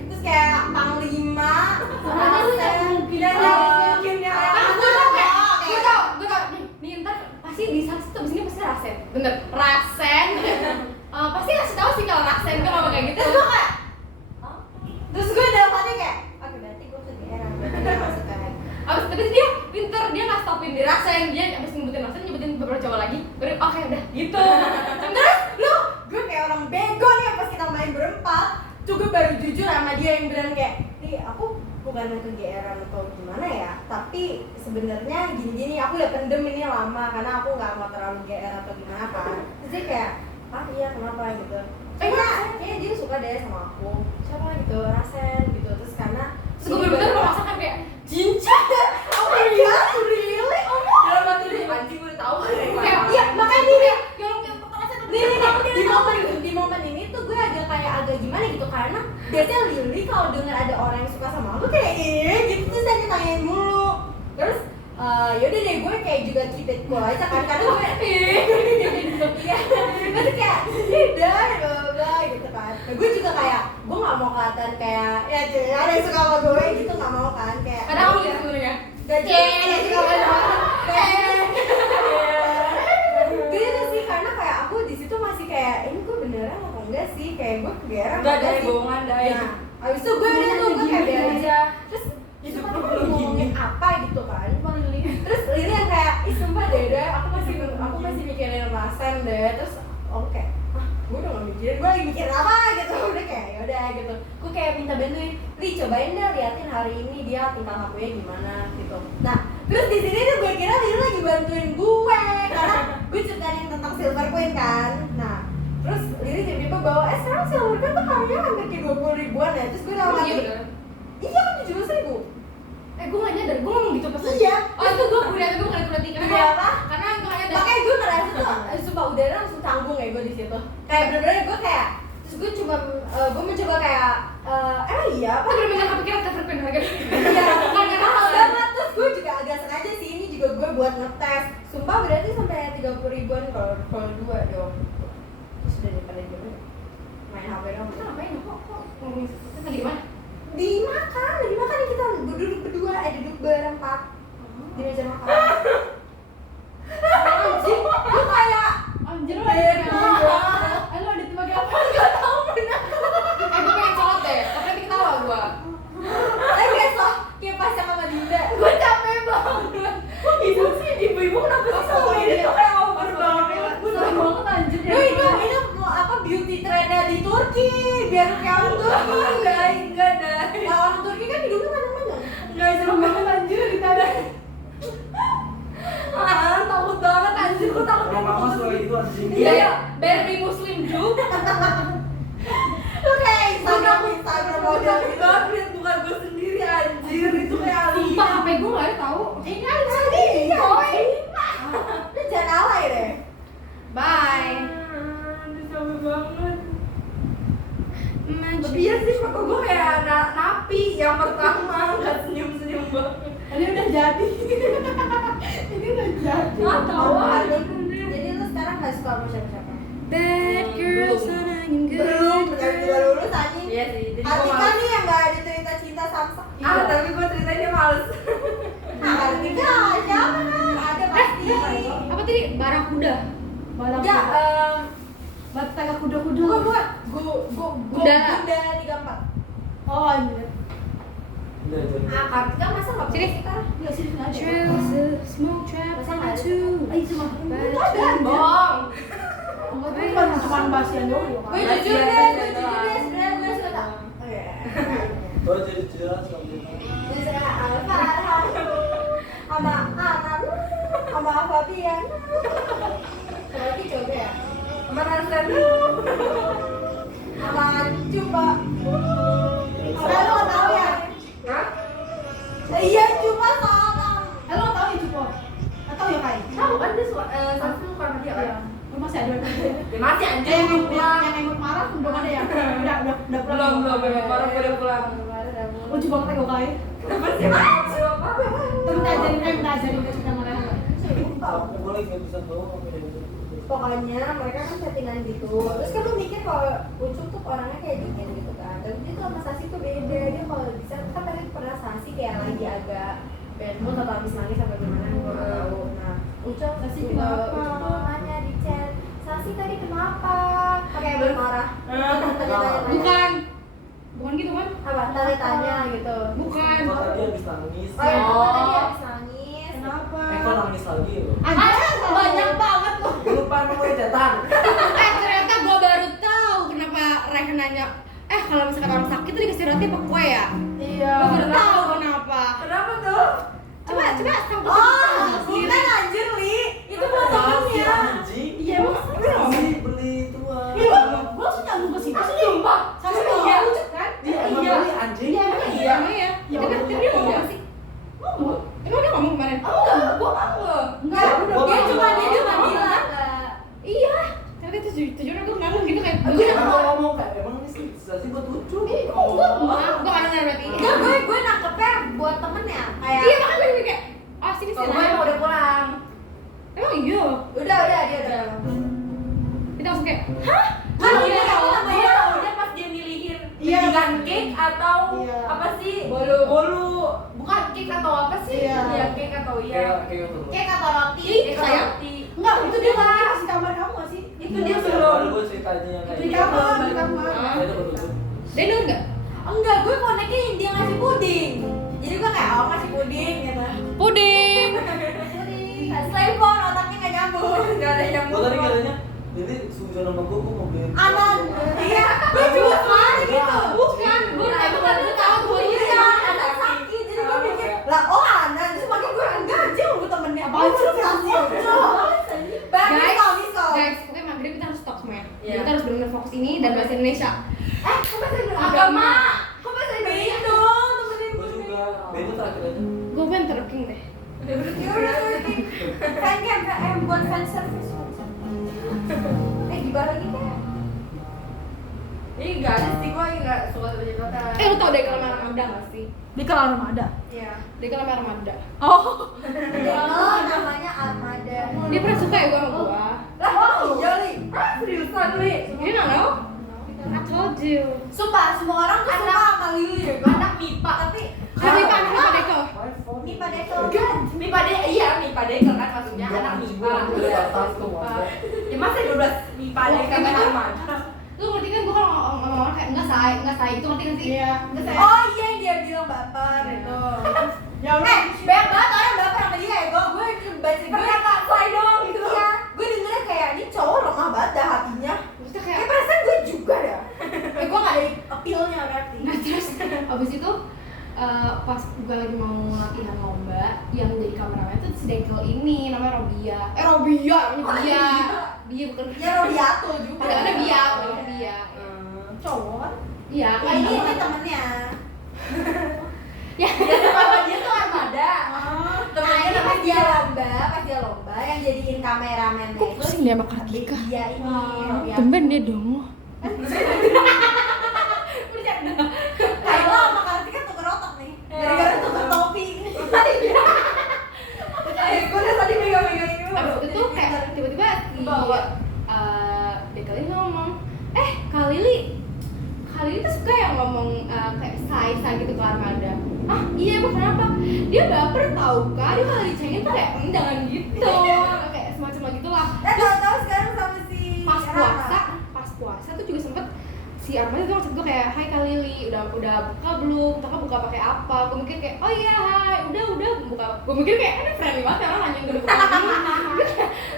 terus kayak Panglima, Karena lu yang mungkin dan yang mungkin yang Gue tau, nih ntar pasti di sana situ abis ini pasti Rasen, bener, Rasen. Pasti ngasih tau sih kalau Rasen, gue dirasain dia abis nyebutin beberapa cowok lagi baru oke udah gitu. Terus lu, gue kayak orang bego nih pas kita main berempat. Tuh gue baru jujur sama dia yang bilang kayak, "Nih, aku bukan kegeeran atau gimana ya, tapi sebenarnya gini-gini aku udah pendem ini lama karena aku nggak mau terlalu GR atau gimana kan." Terus dia kayak, "Ah iya kenapa?" gitu. Kayaknya dia suka deh sama aku. Siapa gitu, Rasen gitu. Terus karena Terus gue bener-bener mau masakan kayak cinta. Oh my god, really? Dalam hati dia anjing gue udah tahu kan dari kayak mana. iya makanya dia yang perasaan di momen ini tuh gue agak gimana gitu karena biasanya Lily kalau denger ada orang yang suka sama aku kayak gitu terus saya tanyain mulu. Terus yaudah deh gue kayak juga keep it cool aja kan karena gue iya terus kayak udah bla gitu kan. Nah, gue juga kayak gue nggak mau kelihatan kayak ya ada yang suka sama gue gitu nggak mau kan kayak kadang aku gitu sebenarnya gak suka gitu sih karena kayak aku di situ masih kayak ini gue beneran atau enggak sih kayak gue kegeran Enggak ada sih. bohongan Dai. Nah, abis itu gue udah tuh gue kayak biar aja terus itu kan ngomongin apa gitu kan terus Lili yang kayak ih sumpah deh aku masih mikirin Rasen deh terus oke gue udah gak mikirin gue lagi mikirin apa gitu udah kayak yaudah gitu gue kayak minta bantuin Li cobain deh liatin hari ini dia tingkah lakunya gimana gitu. Nah terus di sini tuh gue kira Lili lagi bantuin gue karena gue ceritain tentang Silver Queen kan. Nah terus Lili tiba-tiba bawa sekarang Silver Queen tuh harganya hampir kayak 20 ribuan ya. Terus gue dalam hati iya kan 17.000. gue gak nyadar, gue ngomong gitu pas Iya. oh itu gue gak perhati Kenapa? karena gue gak nyadar Makanya gue ngerasa tuh sumpah udara langsung canggung ya gue di situ. Kayak bener-bener gue kayak terus gue coba gue mencoba kayak emang iya apa? gue bener-bener kepikiran terfrekuensi lagi Iya, karena mahal banget. Terus gue juga agak sengaja sih ini juga gue buat ngetes. Sumpah berarti sampai 30 ribuan kalau dua dong. Terus udah daripada gue main HP dong. kita ngapain kok ngomongin kita di mana? Di makan kita duduk berdua, duduk berempat di meja makan. Anjing, lu kayak anjir lu Beda. lo ada sebagai apa? Gak tau bener gue pengen sholat deh, tapi nanti ketawa gue guys loh, kayak pas sama Dinda. gue capek banget Ibu sih, ibu-ibu kenapa sih sama ini tuh kayak over banget. gue seneng banget anjir Lu ini mau apa beauty trendnya di Turki biar kayak orang Turki. Enggak Dai. Nah, orang Turki kan hidungnya panjang-panjang. Enggak serem banget anjir di tadi. Takut banget anjir, gue takut Kalau mama banget. suka itu anjing. iya Barbie muslim juga Lu kayak Instagram Gue model takut gitu. banget liat muka gue sendiri anjir, itu kayak alien. sumpah HP gue gak ada tau Ini iya, coy. Lu jangan alay deh. bye Aduh, capek banget. Tapi ya sih foto gue kayak napi yang pertama, nggak senyum-senyum banget. Ini udah jadi. Ini udah jadi. Nggak tahu aja. Jadi lu sekarang gak suka sama siapa-siapa? bad girls are hanging Belum, bukan juga lulus anjing. Iya sih, jadi gue Artika males. nih yang gak ada cerita cinta samsak. Tapi gue ceritain dia males. Artika siapa kan? Ada pasti. apa tadi barakuda Enggak, Bataka kuda-kuda. bukan. Gundala. Gundala 34. Oh, anjir. Udah jadi. Artika masa gak Sini. punya sekarang? Enggak sih aja. trails of smoke trap Masa nggak ada? Ayo cuma. Bohong. Enggak tuh cuma bahasian doang ya, Gue Kak. jujur deh, sebenarnya gue suka tak. Oke. Gue jadi jelas kalau gitu. Misalnya Alfarhan sama Anan sama Fabian. Berarti coba ya. Sama Narsan. Sama Coba. Kalau lo tahu ya? Hah? Iya Coba sama. Lo tau ya Cupo? Atau ya Kai? Tahu kan dia Sarfil suka sama dia kan? Iya. Lu masih ada. Ya masih anjir, Yang belum pulang. emot marah belum ada ya? Udah pulang. Belum, baru udah pulang. Oh, coba kita go Kai. Kenapa sih? Siapa? Terus minta ajarin ke kita mana? Aku boleh nggak bisa bawa apa ya? Pokoknya mereka kan settingan gitu. Terus kan lu mikir kalau Ucup tuh orangnya kayak dingin gitu kan. Tapi dia tuh sama Sasi tuh beda. Dia kalau bisa kan tadi pernah Sasi kayak lagi agak bad mood atau habis nangis apa gimana gue nggak tahu. Nah Ucup Sasi juga- kenapa? Ucup tuh nanya di chat Sasi tadi kenapa? Pakai yang marah. Tanya-tanya. bukan gitu kan Apa? Tanya-tanya gitu. bukan Maka dia habis nangis. Oh ya, Oh. tadi habis nangis. Kenapa? kok nangis lagi loh. Banyak banget loh. Gue lupa namanya cetan. Ternyata gue baru tahu kenapa Rehan nanya kalau misalkan orang sakit tuh dikasih roti apa kue ya? Iya. Gue baru tahu kenapa. Kenapa tuh? Coba sangkut. Bukan anjir Li, itu buat Masih temennya. anjing. Iya, emang Masih beli tuan. Iya, gue langsung nyambung ke situ sih. Sumpah. Sampai Iya. lucu kan? Iya, emang Iya. beli anjing. Iya, emang Iya, iya. emang ya. Iya, Tapi bener. dia ngomong apa sih? Ngomong. Emang dia ngomong kemarin? Enggak, gua enggak. Enggak, Gua dia cuma bilang. bilang. Iya. Ternyata itu tujuannya gue nanggung gitu kayak. Gue ngomong kayak emang ini sih buat lucu. Gue nggak dengar berarti. Enggak, gue nangkepnya buat temennya. Kayak Iya makanya gue kayak sini Kalau sini. gue emang udah pulang. Emang iya. udah dia udah. Kita langsung kayak hah? Kan Iya, udah tahu namanya. udah pas dia milihin Iya. dengan cake atau Iya. apa sih? Bolu. Bukan cake atau apa sih? Iya. Iya, cake atau Kayak iya. gitu. Kayak kata roti. Cake atau sayang. roti. Enggak, itu dia kasih kamar kamu gak sih? Itu dia Baru belum. gue ceritanya yang kayak Di gitu. kamar, di kamar. Saya tuh betul. Dia denger nggak? Enggak, gue koneknya yang dia ngasih puding. Jadi gue kayak ngasih puding gitu. Puding. Telepon otaknya nggak nyambung. Enggak ada yang Gue tadi katanya, jadi sujon sama gue mau beli. Anon. Iya, gue juga kemarin gitu. Bukan, gue gue tahu gue Iya, ada sakit. Jadi gue mikir, lah Anon. Terus makanya gue enggak anjing gue temennya. Apaan sih? Guys, pokoknya maghrib kita harus stop semuanya. Iya. Kita harus benar-benar fokus ini dan bahasa Indonesia. Kok bahasa Indonesia? Agama. Kok bahasa Indonesia dong? Temenin Gue juga. Beda terakhir aja. Gue pengen terking deh. Ya udah, fan buat fan service. Gimana lagi kan? Ini enggak ada sih, gue enggak suka baca-baca. Lu tau deh kalau Armada nggak sih? Di Kelar Armada. Iya. Dia kalau Armada. Oh. Oh, namanya Armada. Dia pernah suka ya gue sama gue. Lah, iya Li. Seriusan, Li. You don't know? I told you. Sumpah, semua orang tuh suka sama Lili ya. Anak MIPA. Tapi Tapi kan Pak Deko. nih pada itu MIPA deh, iya MIPA deh kan maksudnya anak MIPA. Iya. Ya masa 12 MIPA deh kan Armada. Lu ngerti kan gue kalau ngomong orang kayak enggak say itu ngerti kan sih? Iya. Oh iya yang dia bilang baper itu. Ya udah. Banyak banget orang baper sama dia ya. Gue baca gue Ternyata say doang gitu. Iya, gue dengernya kayak ini cowok lemah banget dah hatinya. Maksudnya Kayak kayak perasaan gue juga dah. Gue gak ada appeal-nya berarti. nah terus abis itu pas gue lagi mau latihan lomba yang jadi kameramen tuh si Dekel ini namanya Robia. Robia namanya Bia. Bia bukan Ya Robiato juga. ada Bia, bukan Bia. Cowok kan? Iya, Nah ini temennya. ya. Dia sama dia tuh Armada. Nah ini pas dia lomba yang jadiin kameramennya Kok itu pusing dia sama Kartika? dia ini Robiato. Tumben dia dong. Kayak lo sama Kartika tuker otak nih. Gara-gara tuker topi. Gue udah tadi megang-megang ini. Abis itu tuh kayak tiba-tiba si Bawa. Dekel ini ngomong, Kak Lili tuh suka yang ngomong kayak say gitu ke Armada. Ah iya emang kenapa? Dia baper tau kak, dia kalau dicengin tuh kayak jangan gitu. Kayak semacam gitulah. Tahu-tahu sekarang sama si Pas Rara. puasa tuh juga sempet si Armada tuh maksud gue kayak hai Kak Lili udah buka belum? Kakak buka pakai apa? Gue mikir kayak oh iya hai udah buka. Gue mikir kayak ini friendly banget orang nanya gue udah buka belum.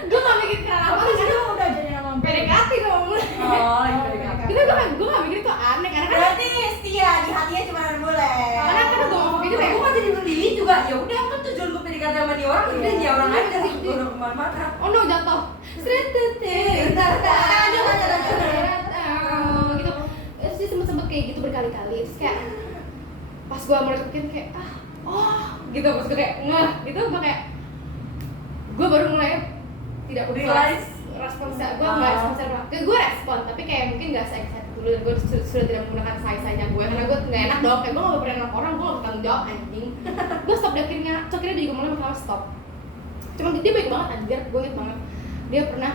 Gue gak mikir ke arah apa Apa sih sih? lu udah jadi sama PDKT dong. Oh, iya. Gitu gue gak mikir itu aneh karena kan Berarti setia di hatinya cuma boleh. karena kan gue ngomong gitu kayak Gue kan jadi beli juga. Ya udah kan tujuan gue PDKT sama dia orang udah dia orang aja sih. Gue udah kemana-mana. oh no jatuh. Gitu. Terus dia sempet kayak gitu berkali-kali. Terus kayak pas gue mulai bikin kayak gitu pas gue kayak ngeh gitu gue kayak gue baru mulai tidak Realize. respon gue nggak respon tapi kayak mungkin nggak se-excited dulu dan gue sudah tidak menggunakan say-saynya gue karena gue nggak enak dong kayak gue nggak pernah enak orang gue nggak bertanggung jawab anjing gue stop di akhirnya dia juga mulai masalah stop cuma dia baik banget anjir gue inget banget dia pernah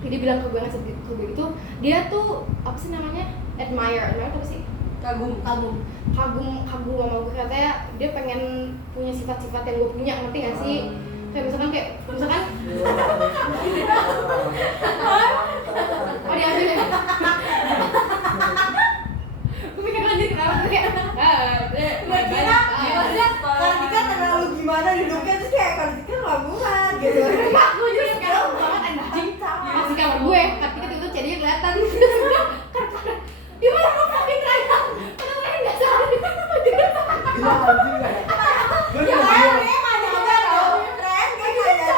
dia bilang ke gue ngasih ke gue itu dia tuh apa sih namanya admire apa sih Kagum. kagum sama gue katanya dia pengen punya sifat-sifat yang gue punya ngerti gak sih kayak misalkan oh diambil ya gue mikir lanjut kenapa tuh kayak Gue kira maksudnya Kartika terlalu gimana duduknya terus kayak Kartika nggak kelihatan terus udah gimana mau fucking Ryan padahal Ryan nggak salah Iya anjing kayak. Gue Ya juga kan, bingung. dia nggak nyadar tau. Ren kayak nggak nyadar.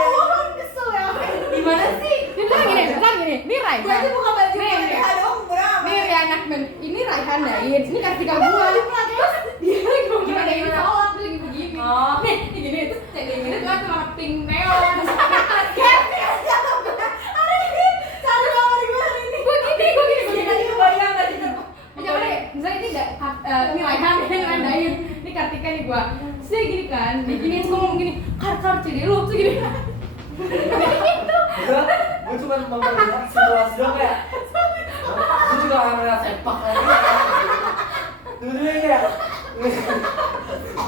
Kesel ya. Gimana sih? Misalnya gini, ini Gue Ryan aja buka baju Nih, gue nih. dong, bener ini Ryan Akmen, ini Raihan Dain, ini Kartika gua terus dia lagi mau gimana ini sholat, dia lagi begini Oh. nih, gini, terus cek gini tuh kan warna pink neon Satu kamar gue hari ini. gue gini Jadi kebayang tadi tuh. coba deh, misalnya ini Raihan, ini Raihan Dain, ini Kartika nih gua terus dia gini kan, dia gini, terus gua ngomong gini kar cedek lu, terus gini Gue cuma memperlihat situasi dong kayak. Gue juga gak ngeliat sepak lagi. Tiba-tiba kayak.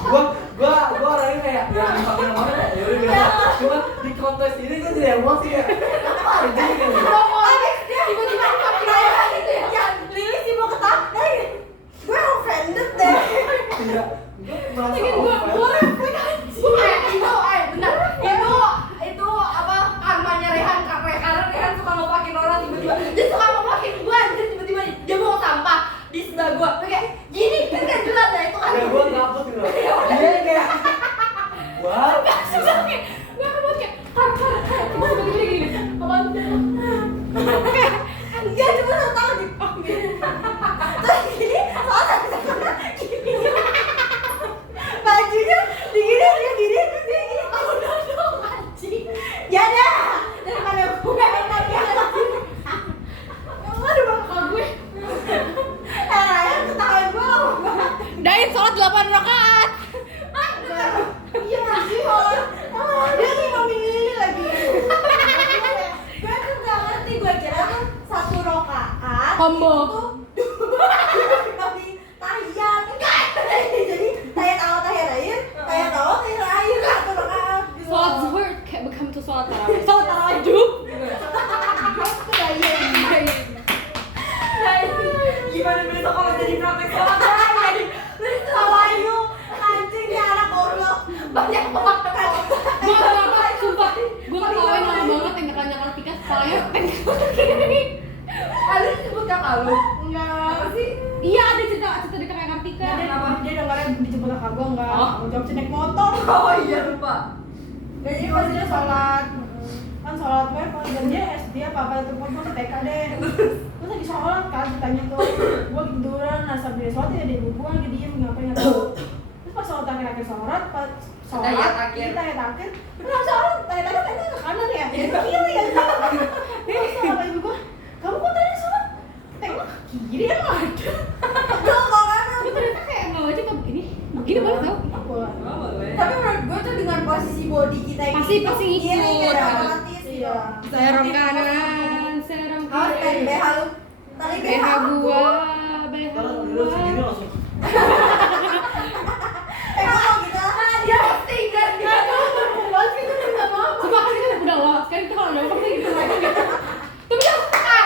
Gue orangnya kayak yang dipakai nomornya kayak yaudah biasa. Cuma di kontes ini gue jadi emosi kayak. Apa aja gitu. Habis dia tiba-tiba kayak gitu ya. Ya, Lili sih mau ketawa. Gue offended deh. Iya. Gue merasa gua Bentar, itu apa karmanya Rehan karena Rehan suka ngepakin orang tiba-tiba dia suka ngepakin gua anjir tiba-tiba dia bawa sampah di sebelah gua terus kayak gini kan gak jelas ya itu kan ya gue ngaput gitu loh. Dia kayak. Wah. gue buat kayak kar terus tiba-tiba dia gini apaan tuh Dia cuma tahu dipanggil. Terus gini, soalnya gini. Bajunya digini, dia gini. Oh, dong anjing. Ya dah. Daripada gue enak ya. aduh bakal gue Ryan ketahuan gue lama banget. Dain sholat 8 rakaat Iya masih Hon. Dia nih mau ini lagi. Gue tuh gak ngerti, gue kira tuh 1 rakaat Combo. itu tapi tahiyat enggak. Jadi tahiyat awal tahiyat akhir, tahiyat awal tahiyat akhir 1 rakaat gitu. sholat zuhur kayak become to sholat tarawih sholat tarawih hidup gimana besok kalau jadi praktek sholat lagi Salayu anjing ya anak goblok. banyak banget gue sumpah gue ketawain lama banget yang nyakal Kartika kepalanya pengen ada disebut kakak lu Enggak. apa sih iya ada cerita di kakak Kartika Dia dengarnya dijemput kakak gue enggak. Oh. Mau jawab naik motor. oh iya lupa Jadi pas dia sholat kan sholat gue pas dan dia SD apa itu pun masih TK deh. Terus lagi sholat kan ditanya tuh gue tiduran asal dia sholat ya dia gue lagi diem ngapain nggak tahu. Terus pas sholat akhir sholat pas sholat Tahiyat akhir. tahiyat akhir terus sholat tahiyat akhir tadi ke kanan ya ke kiri ya terus kata ibu gue kamu kok tadi sholat tengok ke kiri emang ada Gue mau kan. tapi ternyata kayak emang aja kayak begini baru tau boleh. oh boleh Tapi menurut gue tuh dengan posisi body kita yang Pasti- gitu, pasti gini ngikut. kayak otomatis gitu. Iya. serong kanan serong Awas dari kiri BH lu. Tali BH BH gua BH Kalau dulu segini gua langsung. Emang mau gitu lah. dia posting kan dia Pas kita minta maaf. sumpah kan kita udah loh sekarang kita kalau udah pasti gitu lagi gitu tapi kan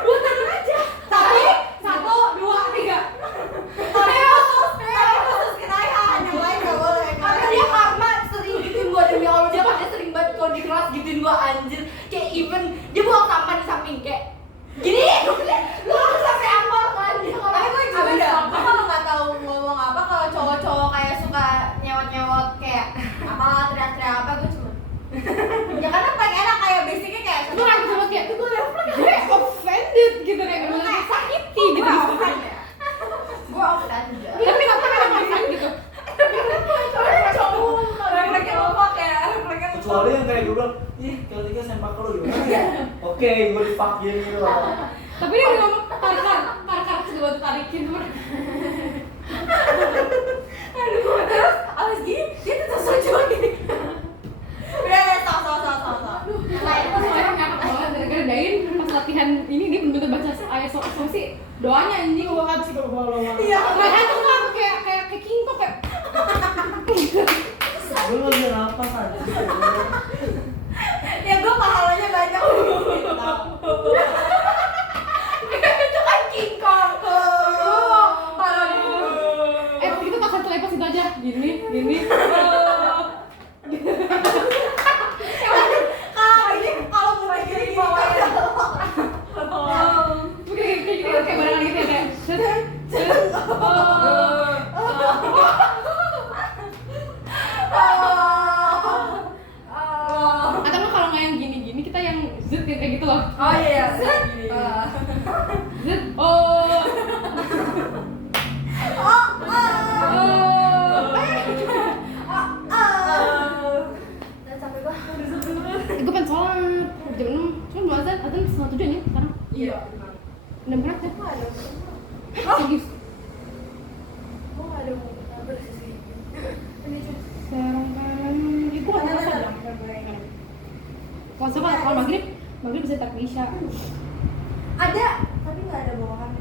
gue tadi aja Tapi 1, 2, 3 tapi khusus kenaikan yang lain gak boleh. karena dia karma sering gituin gua demi Allah dia sering banget kalau di kelas gituin gua anjir kayak even dia buang sampah di samping kayak gini lu harus sampai hafal kan dia kalau Tapi gue juga habis dah, sampah. gue kalau nggak tahu ngomong apa, kalau cowok-cowok kayak suka nyewot-nyewot kayak apa teriak-teriak apa, gue cuma ya karena paling enak kayak basicnya kayak gue lagi sama kayak gue offended gitu kayak gue lagi sakiti gitu gue offend ya, gue offend juga. tapi emang offend gitu Refleksnya lupa kayak refleksnya lupa. Kecuali yang kayak gue bilang, ih ketika sempak lu gimana ya? Oke, gue dipakai gitu loh. tapi dia udah ngomong kar sudah bantu tarikin temen Aduh, terus abis gini dia tuh terus lucu gini. Udah, stop. lain pas orang ngakak banget gara-gara Dain pas latihan ini dia bener-bener baca ayat sih doanya anjing Gue kan sih kalau bawa Iya. mereka tuh kan kayak King Kong kayak Gue lagi nafas aja. Ya gue pahalanya banyak. itu kan King Kong Parah itu pas satu lepas itu aja gini Kalau ini kalau mau gini bawahnya. Iya, benar. Udah berat deh. Gua ada Serius. gua nggak ada kabar sih. Ini cuma Sekarang itu ada apa dong? Kalau maghrib bisa tak bisa. ada, tapi nggak ada bawahannya.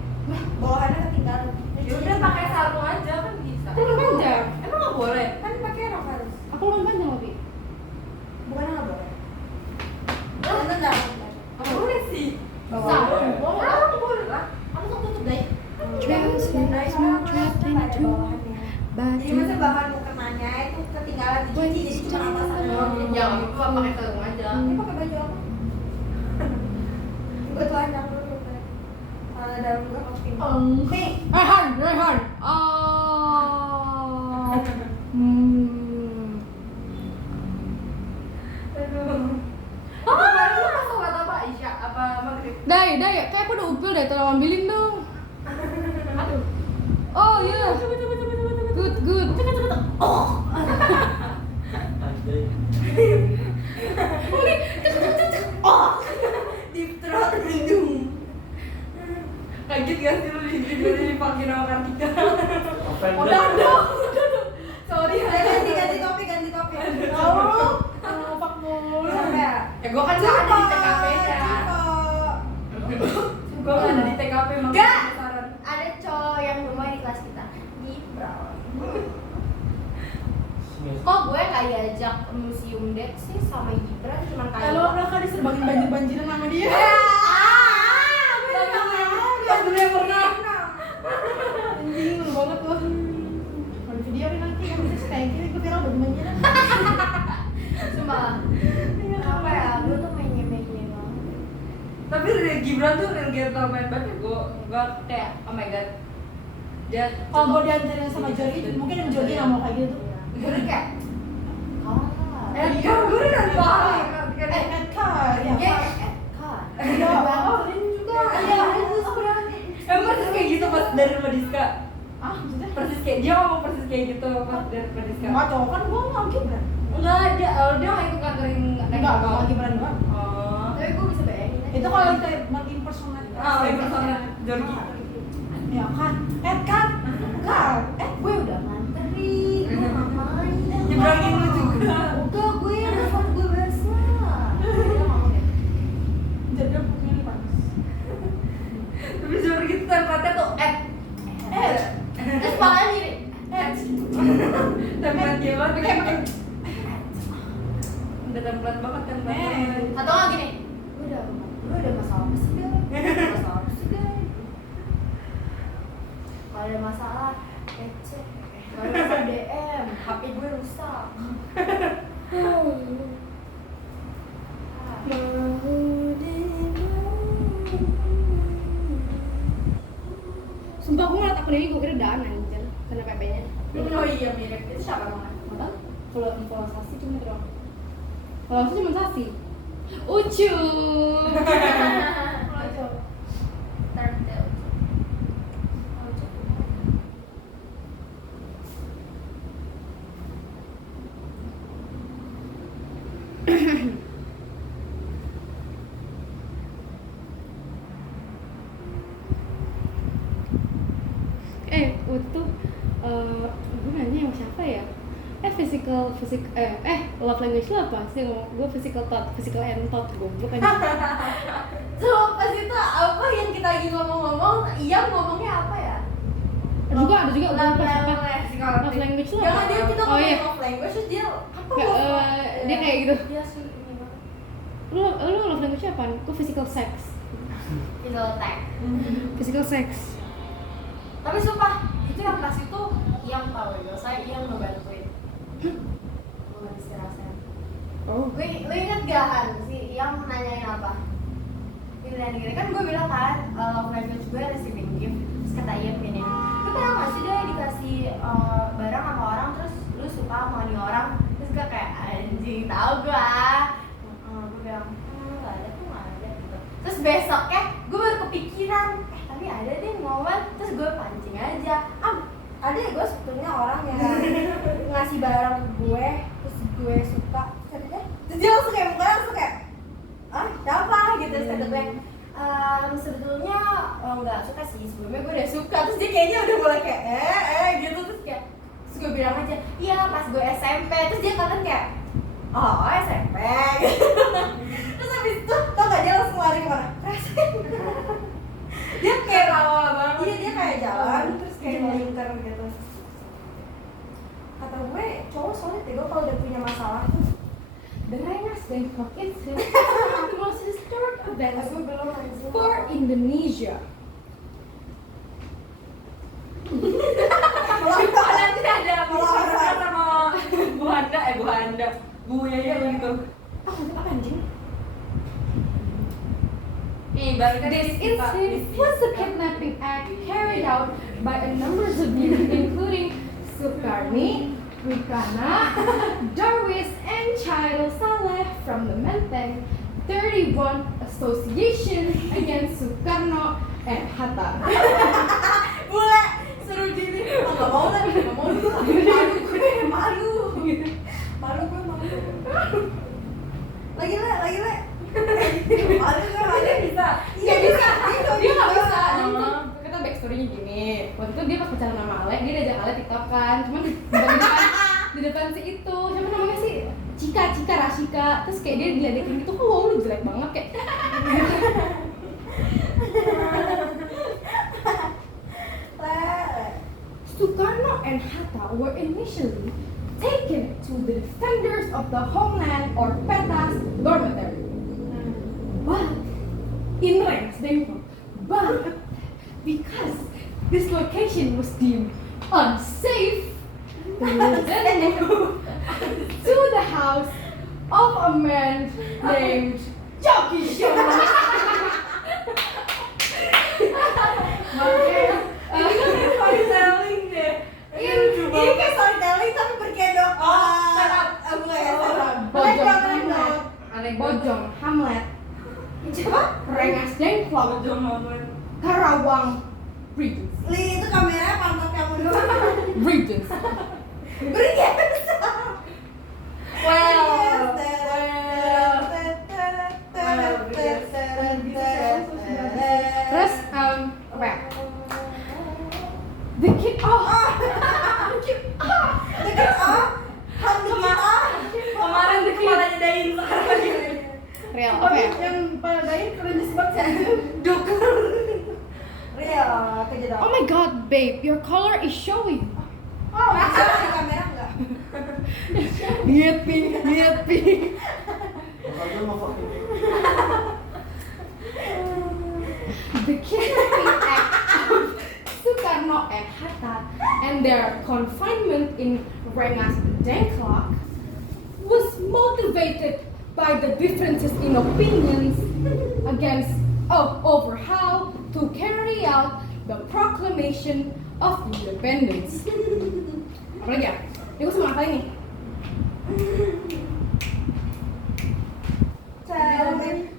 Bawahannya ketinggalan. Ya udah pakai sarung aja kan bisa. Kan panjang. Emang nggak boleh? Kan pakai rok harus. Aku lengan panjang lebih. Bukannya nggak boleh. Tante nggak Nggak boleh sih. Sarung. Boleh, boleh lah. Aku tuh tutup deh. Traps, Dari small orang trap kan ada into bawahannya. Jadi masa bahan mukenanya itu ketinggalan dicuci jadi cuma atasan doang. Jadi Ya, itu pakai sarung aja. Ini pakai baju apa? Gue telanjang dulu kan. Kalau dalam gue pakai pink. Pink. Rehan. Oh. Aduh. Kemarin lu pas sholat apa? Isya apa maghrib? Dai, kayak aku udah upil deh, tolong ambilin dong. Aduh. Oh iya. Good. Anjay. Deep throat hidung. Kaget gak sih lu dipanggil sama Kartika? Offended. Udah. Sorry, ganti topik. Oh, fuck mulu. Sampai ya. Ya gua kan nggak ada di TKP nya. Gua nggak ada di TKP makanya Nggak. penasaran. Ada cowok yang lumayan di kelas kita. Gibral. Kok gue nggak diajak museum date sih sama Gibran cuman kayak Kalau mereka diserbangin banjir-banjiran sama dia. Yang dulu yang pernah. Anjing lu banget loh. Kalau video nih nanti kan bisa kayak gini gue viral banjir-banjiran. Cuma apa ya, lu tuh main nyemek-nyemek banget. Tapi Gibran tuh real gentleman banget. Gua kayak oh my god. Dia Kalau gue diantarin sama Jody, mungkin Jody nggak mau kayak gitu. Gue kayak kalah. gue udah banget. Edka, ya. Edka. Iya, Bantuin juga. Iya, itu sebenarnya. Emang persis kayak gitu pas dari rumah Diska. Ah, maksudnya? Persis kayak dia ngomong persis kayak gitu pas dari rumah Diska. Enggak cowok kan gue nggak Gibran. Enggak ada, dia nggak ikut kantorin Enggak Gibran doang. Oh. Tapi gue bisa bayangin. Itu kalau kita impersonate. Ah, impersonate Jorgi. Ya kan, Edka, bukan. Gue udah nganterin, gue ngapain? Nyebrangin lu juga. Udah gue yang telepon gue biasa. Dia ngomong deh. Jadi dia punya ini panas. Tapi Jorgi tuh tempatnya tuh Terus palanya gini. tempat dia banget. Pakai Udah tempat banget tempat. Atau nggak gini? Lu udah masalah apa sih deh? Masalah apa sih deh? Kalau ada masalah, cek. Kalau ada masalah DM, HP gue rusak. Sumpah aku ngeliat akun ini gue kira Dan anjir karena PP-nya. Oh iya mirip. Itu siapa namanya? Apa? Kalau info Sasi cuma doang. Kalau Sasi cuma Sasi. Ucu. Turtle. Waktu itu gue nanya sama siapa ya? Love language lo apa sih? Gue physical and thought goblok aja. So pas itu apa yang kita lagi ngomong-ngomong, Iya ngomongnya apa ya? Ada juga gue lupa siapa. Psikolog. Love language lo Jangan apa? dia kita Oh ngomong iya. love language terus dia apa Dia kayak gitu. Dia sih ini banget. Lu love language apa? Gue physical sex. Physical attack. Physical sex. Tapi sumpah itu yang pas itu yang tahu ya, saya yang ngebantuin. Gue nggak bisa rasain. Oh. Lu inget gak Han sih yang nanyain apa? Gini kan gue bilang kan love language gue receiving gift. Terus kata Ian gini, lu pernah nggak sih deh dikasih barang sama orang terus lu suka sama nih orang? Terus gue kayak anjing tahu gue. Gue bilang nggak ada tuh nggak ada gitu. Terus besoknya gue baru kepikiran tapi ada deh momen terus gue pancing aja. Ada ya gue sebetulnya orang yang ngasih barang ke gue terus gue suka terus dia langsung kayak mukanya langsung kayak siapa gitu terus kata gue Sebetulnya nggak suka sih, sebelumnya gue udah suka, terus dia kayaknya udah mulai kayak gitu, terus kayak terus gue bilang aja, iya pas gue SMP, terus dia kan kayak oh SMP gitu. Terus habis itu tau gak dia langsung lari kemana? Dia kayak Ketawa banget. iya dia kayak jalan terus kayak melingkar gitu. Kata gue cowok solid ya, gue kalau udah punya masalah tuh The Rengas Dengklok incident is the most historic event aku belum langsung for Indonesia. Nanti ada pembicaraan sama Bu Handa, Bu Yaya gitu. Apa anjing? Nih, barusan This incident was a kidnapping act carried out by a number of youth, including Sukarni, Rikana, Darwis, and Chairul Saleh from the Menteng 31 Association Against Sukarno and Hatta. bule seru gini, nggak mau malu gue malu lagi le malu bisa. iya bisa Dia nggak bisa. Jadi tuh kita backstory-nya gini. Waktu itu dia pas pacaran sama Ale, dia diajak Ale tiktokan, cuman di depan si itu, siapa namanya sih? Rashika. Terus kayak dia diledekin gitu, kok wow lu jelek banget kayak. Sukarno and Hatta were initially taken to the Defenders of the Homeland or PETAS dormitory. But in Rengas Dengklok, but because this location was deemed unsafe, they were then moved to the house of a man named Jockey Show. Storytelling deh. ini kayak storytelling tapi berkedok Bojong Hamlet, siapa? Rengas Dengklok, Karawang Regions. Li itu kameranya pantat kamu doang. Regions. Berhias. Terus apa ya? The kid Kemarin di kepalanya Dain, sekarang lagi real apa ya? Yang pada dain keren banget. duk. Real, kejadian. Oh my god, babe, your color is showing. Oh, masa di kamera enggak? Yippee. Makanya mau fucking The kidnapping act of Sukarno and Hatta and their confinement in Rengas Dengklok was motivated by the differences in opinions over how to carry out the proclamation of independence. Apa lagi ya? Ini gue sama apa ini? Tell me.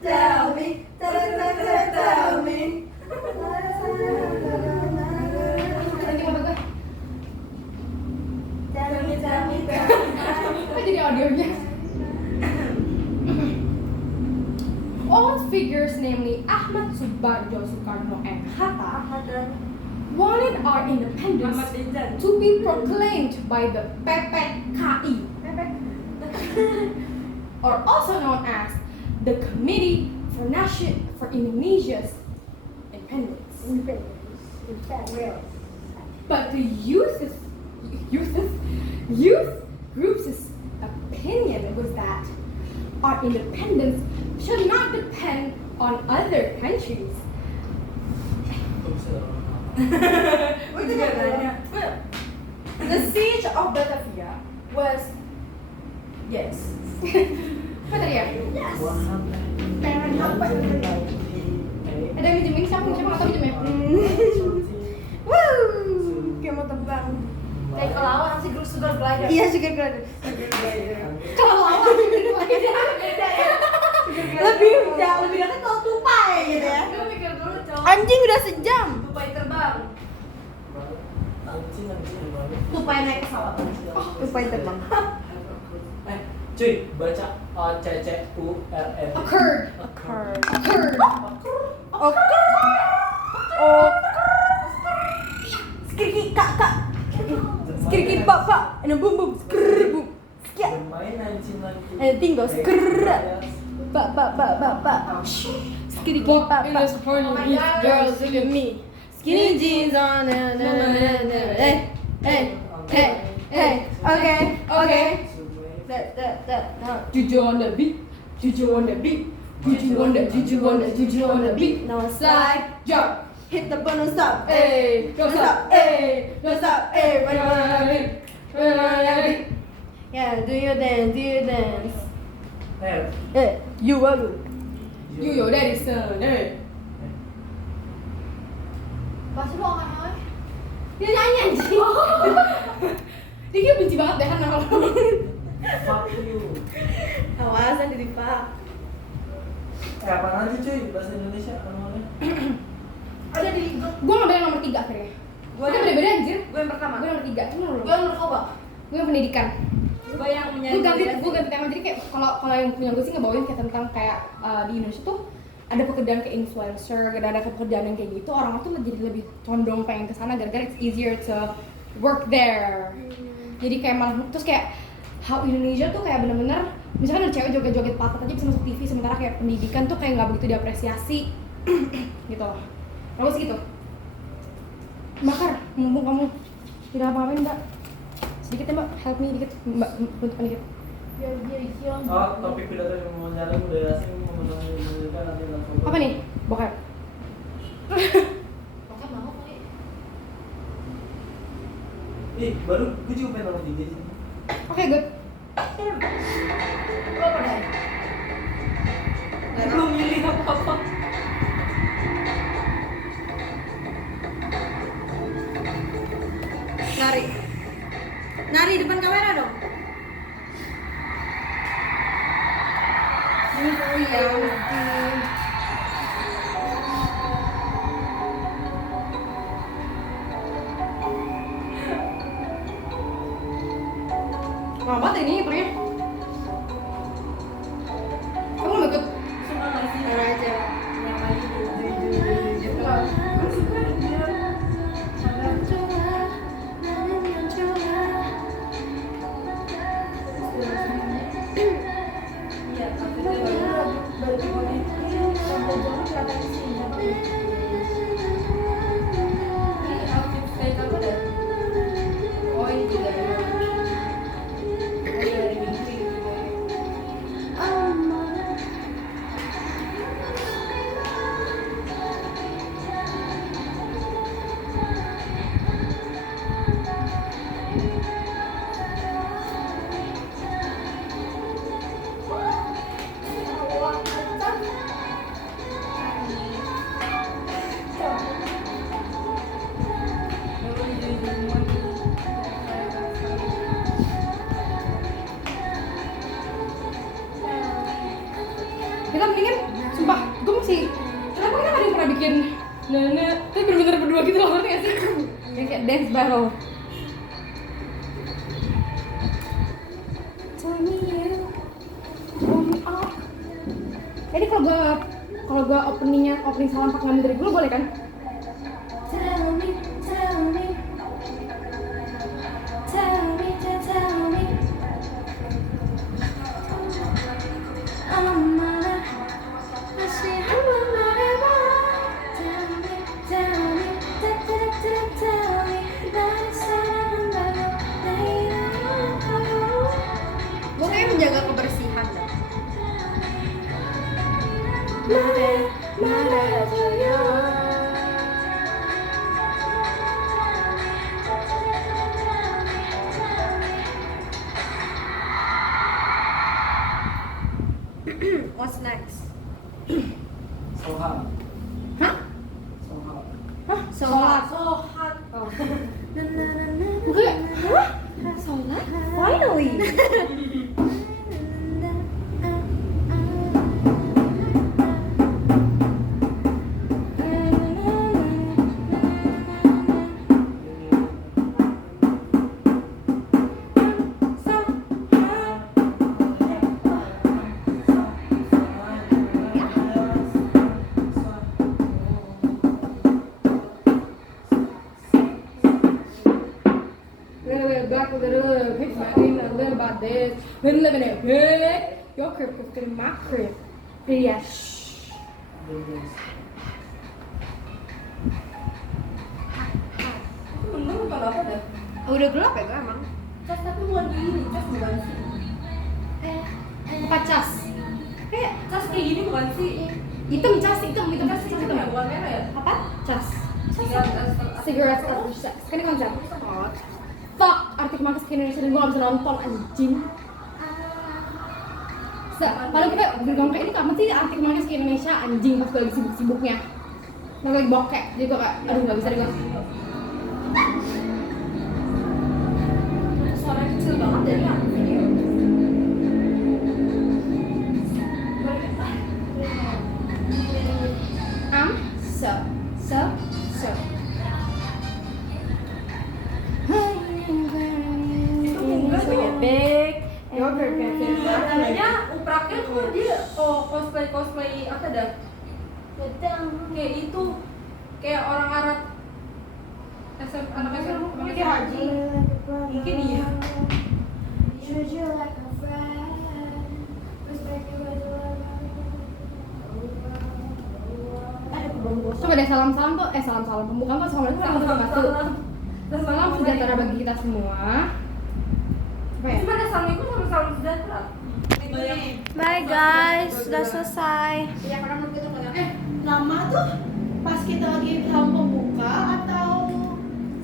Nanti apa gue? Tell me. Apa jadi audionya? All figures, namely Ahmad Subarjo Sukarno and Hatta, wanted our independence Ahmad Dejan. to be proclaimed by the PPKI, or also known as the Committee for Indonesia's Independence. But the youth groups' opinion was that our independence should not depend on other countries. Gue juga nanya. The siege of Batavia was yes. Apa tadi ya? Yes. Pengen apa? Ada yang minjemin siapa nggak tahu minjem ya? Woo, kayak mau terbang. Kayak kelawar sih grup sugar glider. Iya sugar glider. Kelawar beda ya. Lebih dekat kalau tupai gitu ya. Gue mikir dulu, cowok. Anjing udah sejam. Tupai terbang. anjing banget. Tupai naik pesawat. Tupai terbang. Cuy, baca ACCURN. Occurred. Occurred. Occurred. Skriki kak kak. Skriki pak pak. Ada bum bum. Skrrr bum. Skia. Bermain 1990. Ada tinggal skrrr. Pak pak pak pak pak. Skriki pak pak. Oh my God. Girls look at me. Skinny jeans on. Hey hey hey. Okay. That. Juju on the beat. Juju on the beat. Juju on the beat. Now slide, Jump. hit the button, stop. Hey, Don't stop, hey, don't stop, hey. Yeah, do your dance. Hey, you are. You your daddy's son. Hey. Pasti lo akan Dia nyanyi anjing. Dia kayak benci banget deh kan nama lo. Fuck you. Awas nanti dipak. Apaan aja cuy, bahasa Indonesia namanya? Ada di Gue ngambil yang nomor 3 akhirnya. Gua Kita beda-beda anjir. Gue yang pertama. Gue nomor 3. Ini nomor Gue yang narkoba. Gue yang pendidikan. Gue yang Gue ganti tema. Jadi kayak kalau yang punya gue sih ngebawain kayak tentang kayak di Indonesia tuh ada pekerjaan kayak influencer, ada pekerjaan yang kayak gitu, orang tuh jadi lebih condong pengen kesana gara-gara it's easier to work there. Jadi kayak malah terus kayak how Indonesia tuh kayak bener-bener misalkan ada cewek joget-joget patah aja bisa masuk TV, sementara kayak pendidikan tuh kayak nggak begitu diapresiasi gitu loh. Bagus gitu. Bakar, mumpung kamu tidak apa-apain mbak, sedikit ya mbak, help me dikit mbak, bentukan dikit. biar dia hilang. Oh, topik pidato yang mewawancara budaya asing memenuhi pendidikan nanti langsung. Apa nih? Bakar. Bahkan mau kali. Ih, baru gue juga pengen nomor 3 sih. Oke, good. Lo apa dah? Gak tau milih apa-apa. Nari depan kamera dong. Lama banget ini pokoknya. Kamu mau ikut? Suka gak sih? Ntar aja. Yang lagi gue suka dia. Iya, tapi dia Berarti sampai jauh kelihatan sih. ini outfit style apa dah? Oh ini juga ya. Oh dari mimpi gitu. Kita mendingan, sumpah, gue masih kenapa kita nggak ada yang pernah bikin nana, tapi bener-bener berdua gitu loh, ngerti gak sih? Yang kayak dance battle. Tell me you want me up. Jadi kalau gue opening salam pakai ngomong dari dulu boleh kan? Tell me. Gue kayak menjaga kebersihan dah. What's next? Sohab. Hah? Sohab. Hah? Sholat. Sohat. Gue, hah? Sholat? Finally. like a little bit funny, a little about this. Been living it big. Your crib is getting my crib. Yeah. Shh. Bener bukan apa dah? Udah gelap ya gue emang. Cas tapi bukan gini, cas bukan sih. Apa cas? Kayak cas kayak gini bukan sih? Hitam cas, hitam Cas hitam. hitam ya, bukan merah ya? Apa? Cas. Cigarette Cigarettes after sex. Kan ini konsep. Fuck, artikel Marcus ke Indonesia dan gue gak bisa nonton anjing. Paling kita bergabung kayak ini kapan sih artikel Marcus ke Indonesia anjing pas gue lagi sibuk-sibuknya. Pas lagi bokek, jadi gue kayak aduh gak bisa deh gue. Suaranya kecil banget dari yang video. So. Itu enggak tuh. Big. Your perfect. Katanya upraknya tuh dia cosplay apa dah? Kayak itu, kayak orang Arab. Anak SMP Mungkin haji. mungkin iya. Coba deh salam-salam tuh, salam-salam pembukaan tuh assalamualaikum warahmatullahi wabarakatuh. Salam sejahtera bagi kita semua. Apa ya? Cuma ada assalamualaikum sama salam sejahtera. Bye guys, sudah selesai. Iya, karena menurut gue tuh nggak. Nama tuh pas kita lagi salam pembuka atau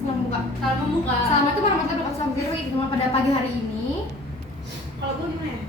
Salam buka. Salam membuka. Salam itu pada masa berkat salam diri gitu pada pagi hari ini. kalau gue gimana ya?